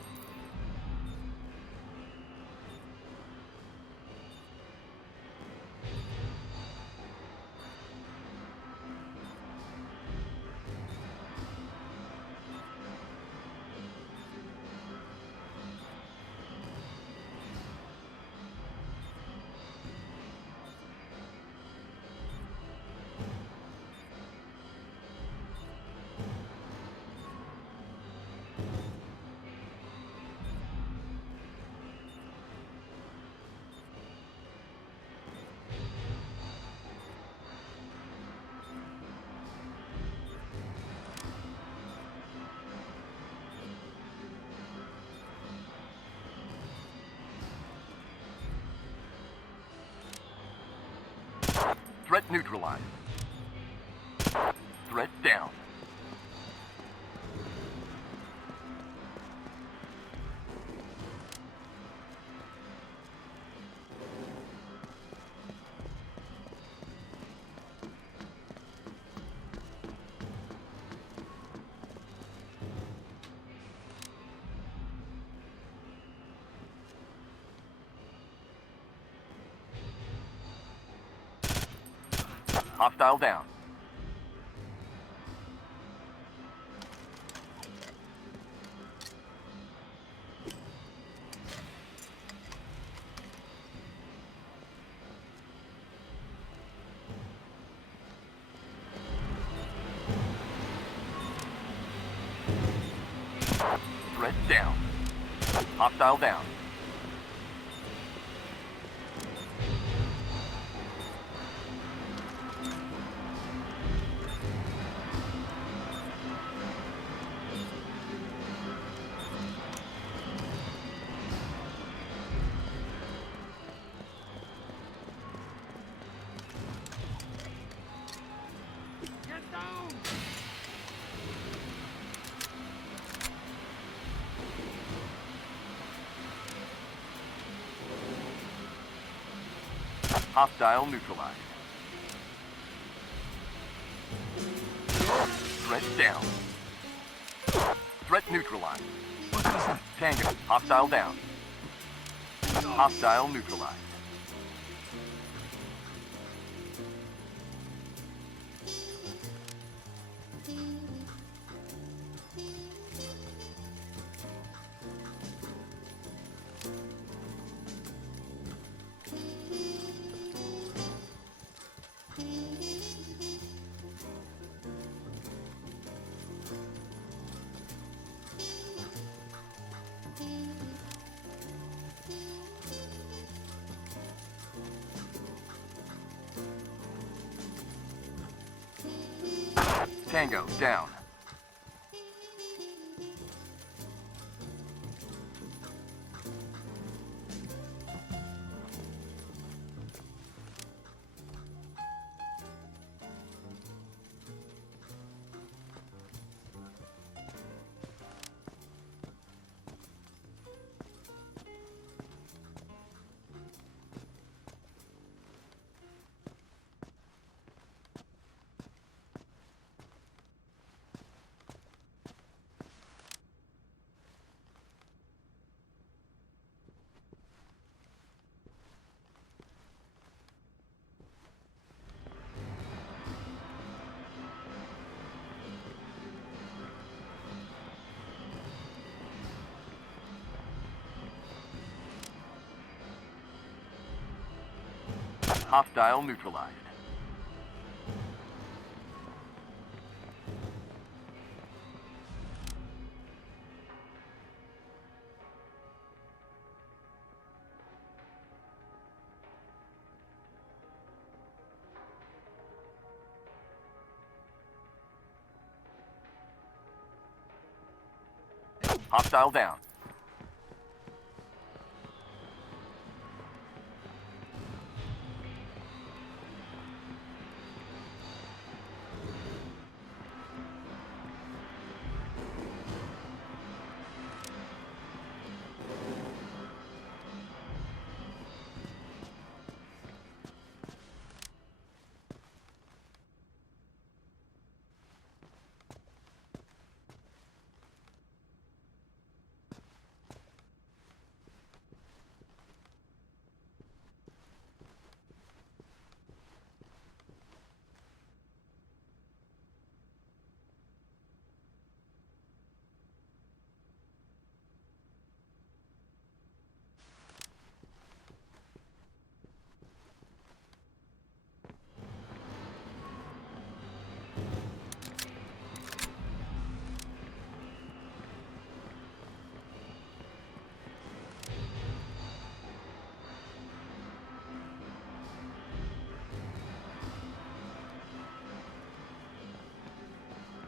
Threat neutralized. Threat down. Hostile down. Threat down. Hostile down. Hostile neutralized. Threat down. Threat neutralized. What was that? Tango. Hostile down. Hostile neutralized. Tango down. Hostile neutralized. Hostile down.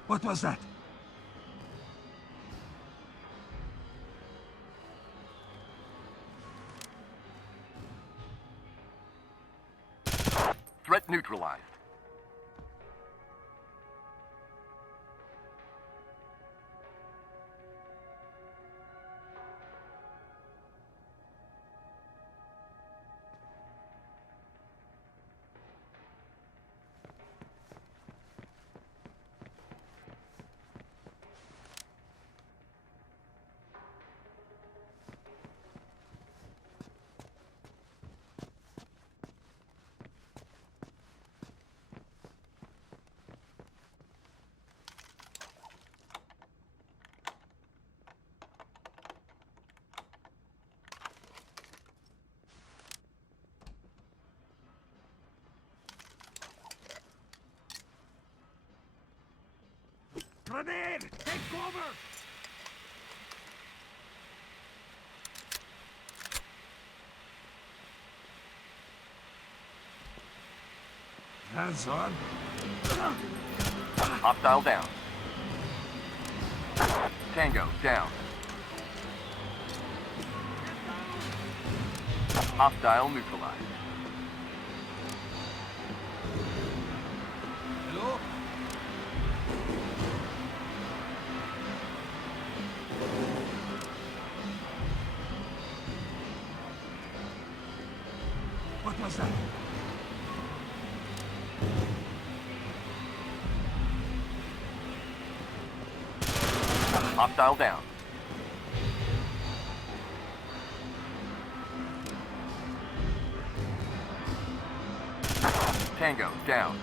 What was that? Threat neutralized. Grenade! Take cover! Hands on. Hostile down. Tango down. Hostile neutralized. Hello? What was that? Hostile down. Tango down.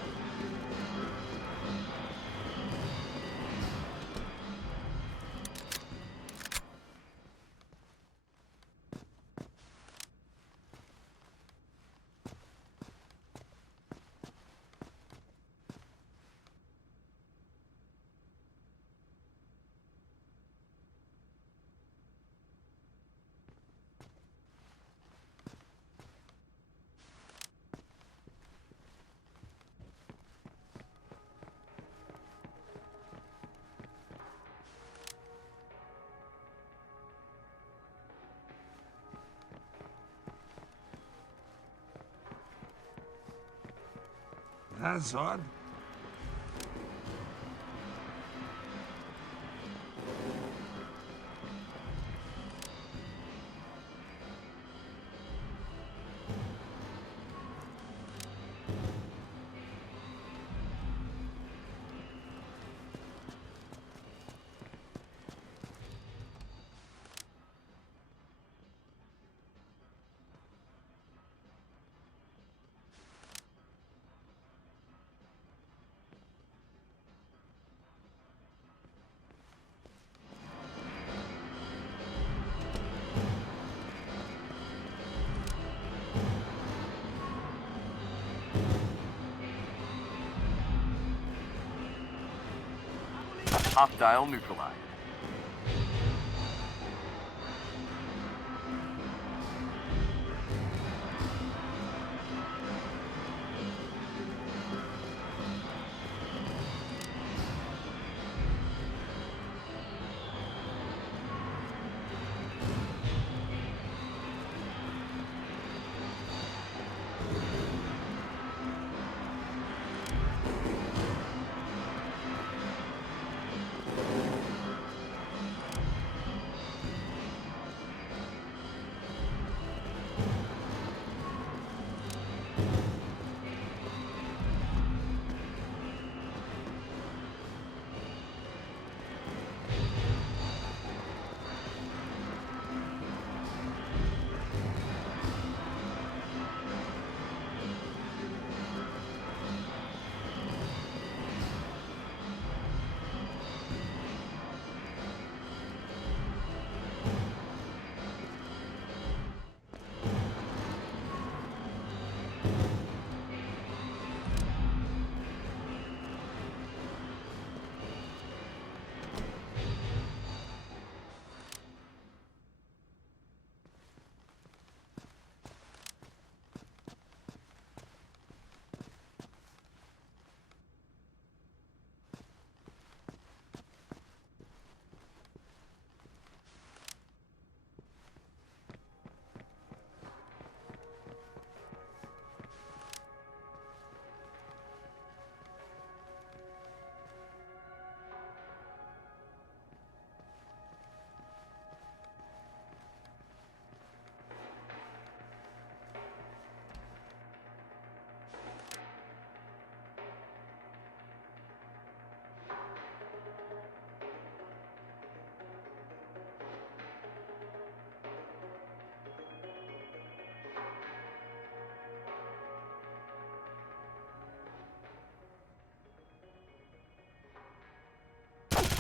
Hands on. Hostile neutralized.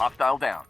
Hostile down.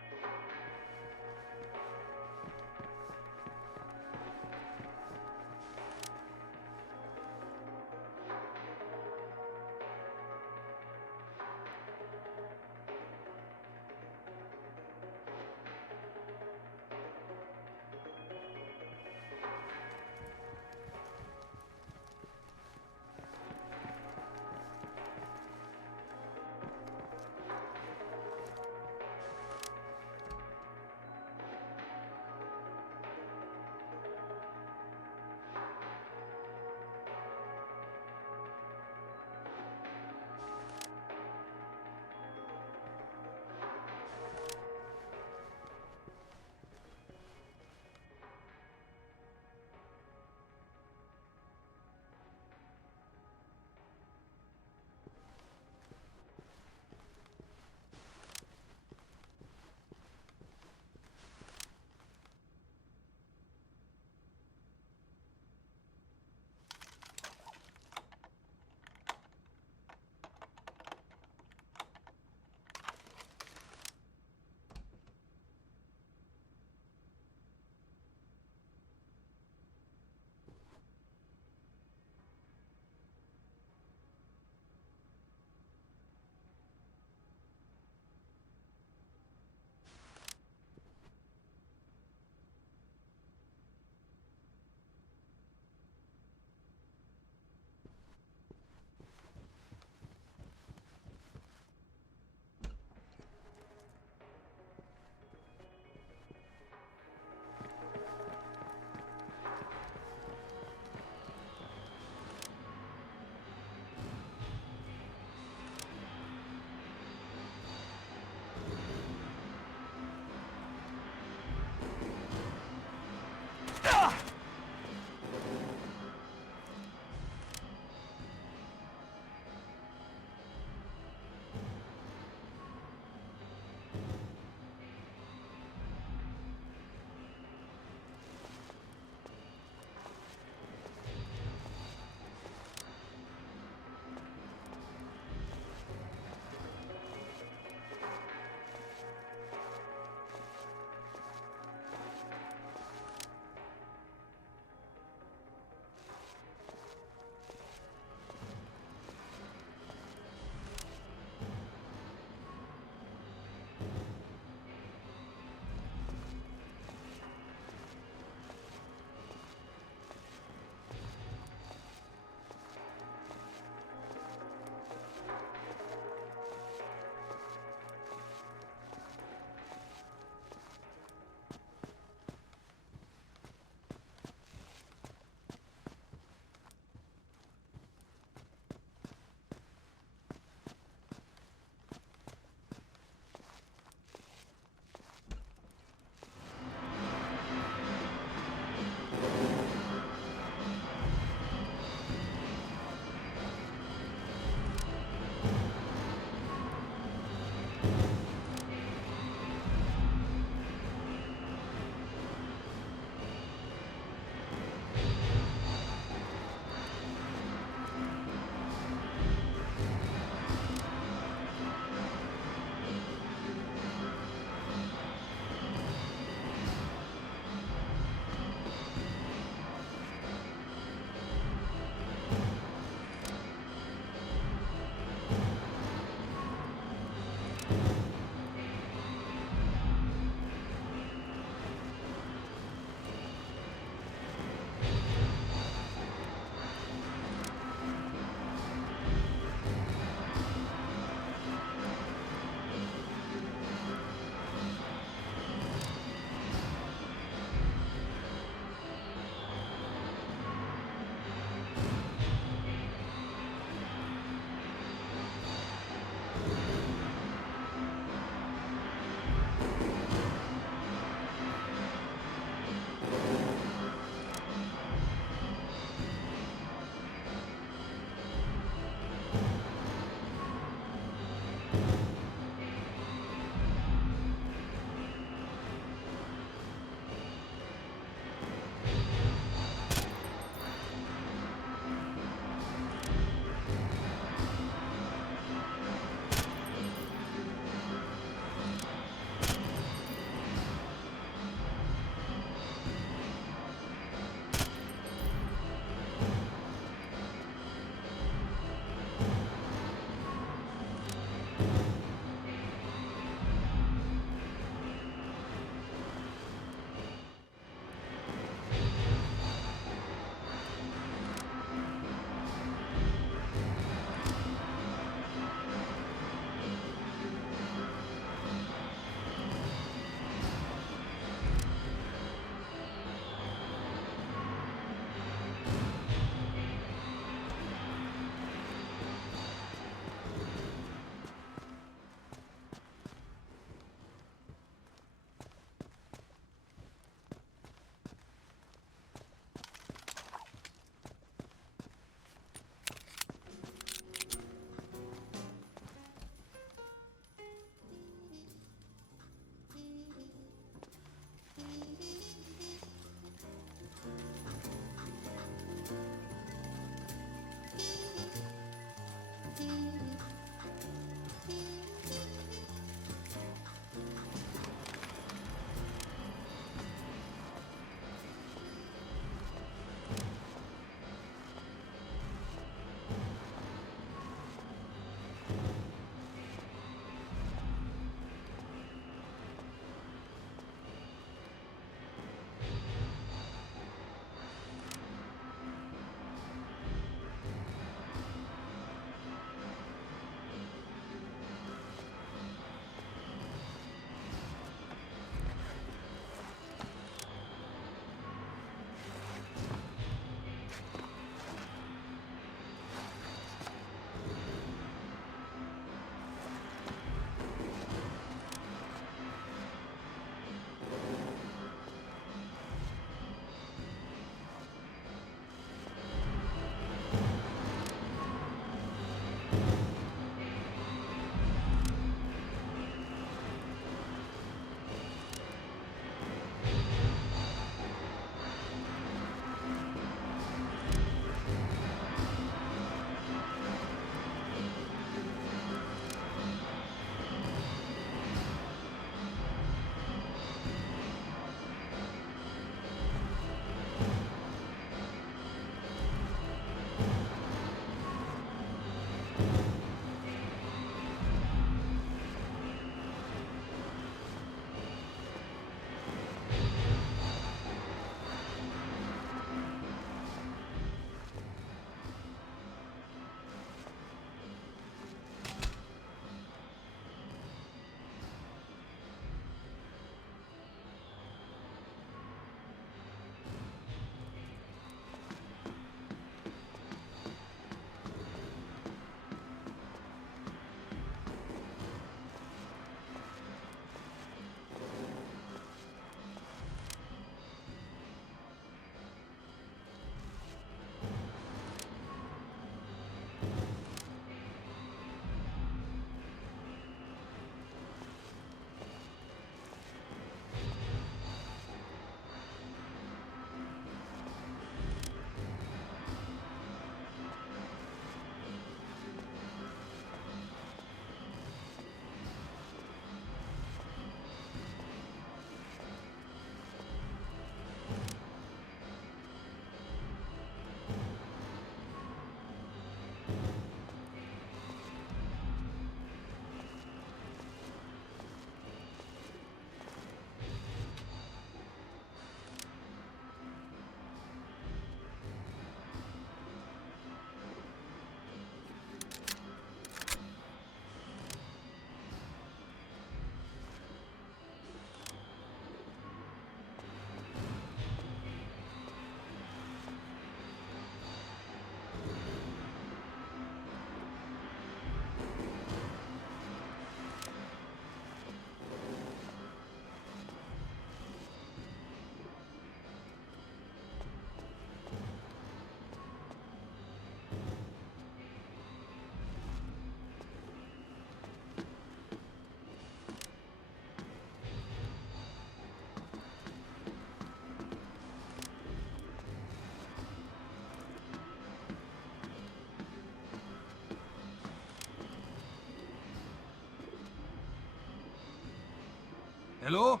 Hello?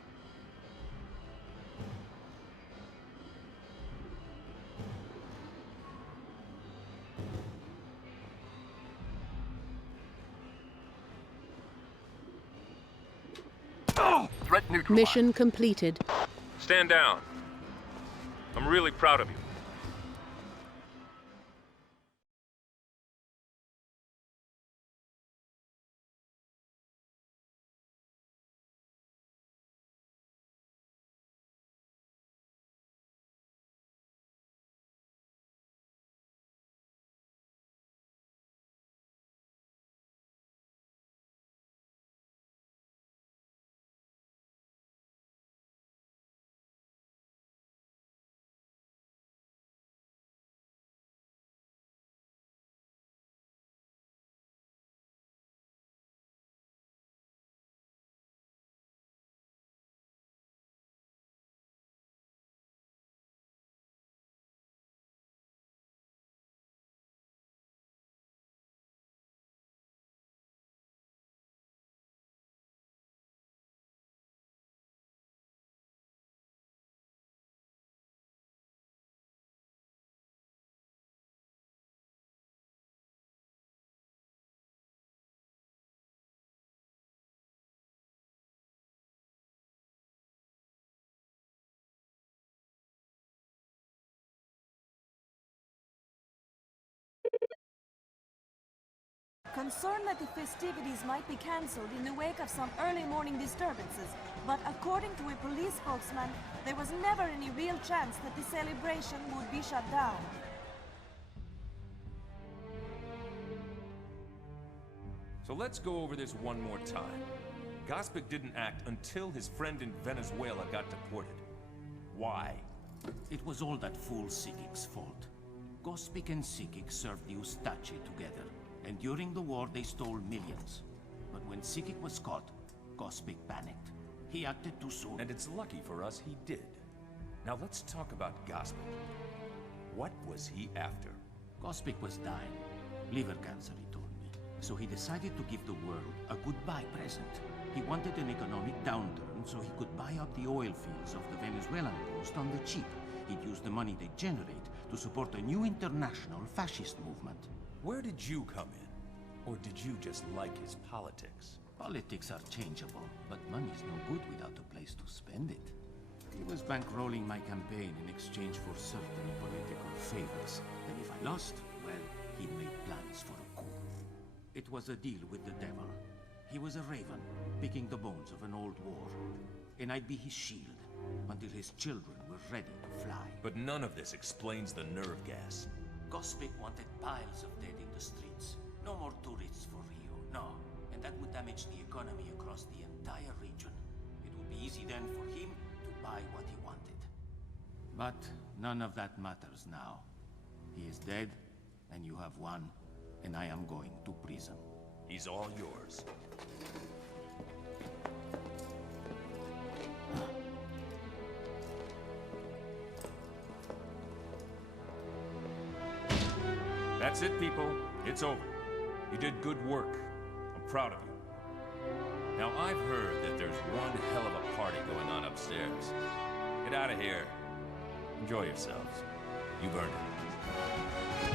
Threat neutralized. Mission completed. Stand down. I'm really proud of you. Concerned that the festivities might be cancelled in the wake of some early morning disturbances, but according to a police spokesman, there was never any real chance that the celebration would be shut down. So let's go over this one more time. Gospic didn't act until his friend in Venezuela got deported. Why? It was all that fool Sikik's fault. Gospic and Sikik served the Ustache together, and during the war they stole millions. But when Sikik was caught, Gospic panicked. He acted too soon. And it's lucky for us he did. Now let's talk about Gospic. What was he after? Gospic was dying. Liver cancer, he told me. So he decided to give the world a goodbye present. He wanted an economic downturn so he could buy up the oil fields of the Venezuelan coast on the cheap. He'd use the money they generate to support a new international fascist movement. Where did you come in? Or did you just like his politics? Politics are changeable, but money's no good without a place to spend it. He was bankrolling my campaign in exchange for certain political favors. And if I lost, well, he made plans for a coup. It was a deal with the devil. He was a raven, picking the bones of an old war. And I'd be his shield, until his children were ready to fly. But none of this explains the nerve gas. Gospic wanted piles of dead in the streets. No more tourists for Rio, no. And that would damage the economy across the entire region. It would be easy then for him to buy what he wanted. But none of that matters now. He is dead, and you have won, and I am going to prison. He's all yours. That's it, people. It's over. You did good work. I'm proud of you. Now, I've heard that there's one hell of a party going on upstairs. Get out of here. Enjoy yourselves. You've earned it.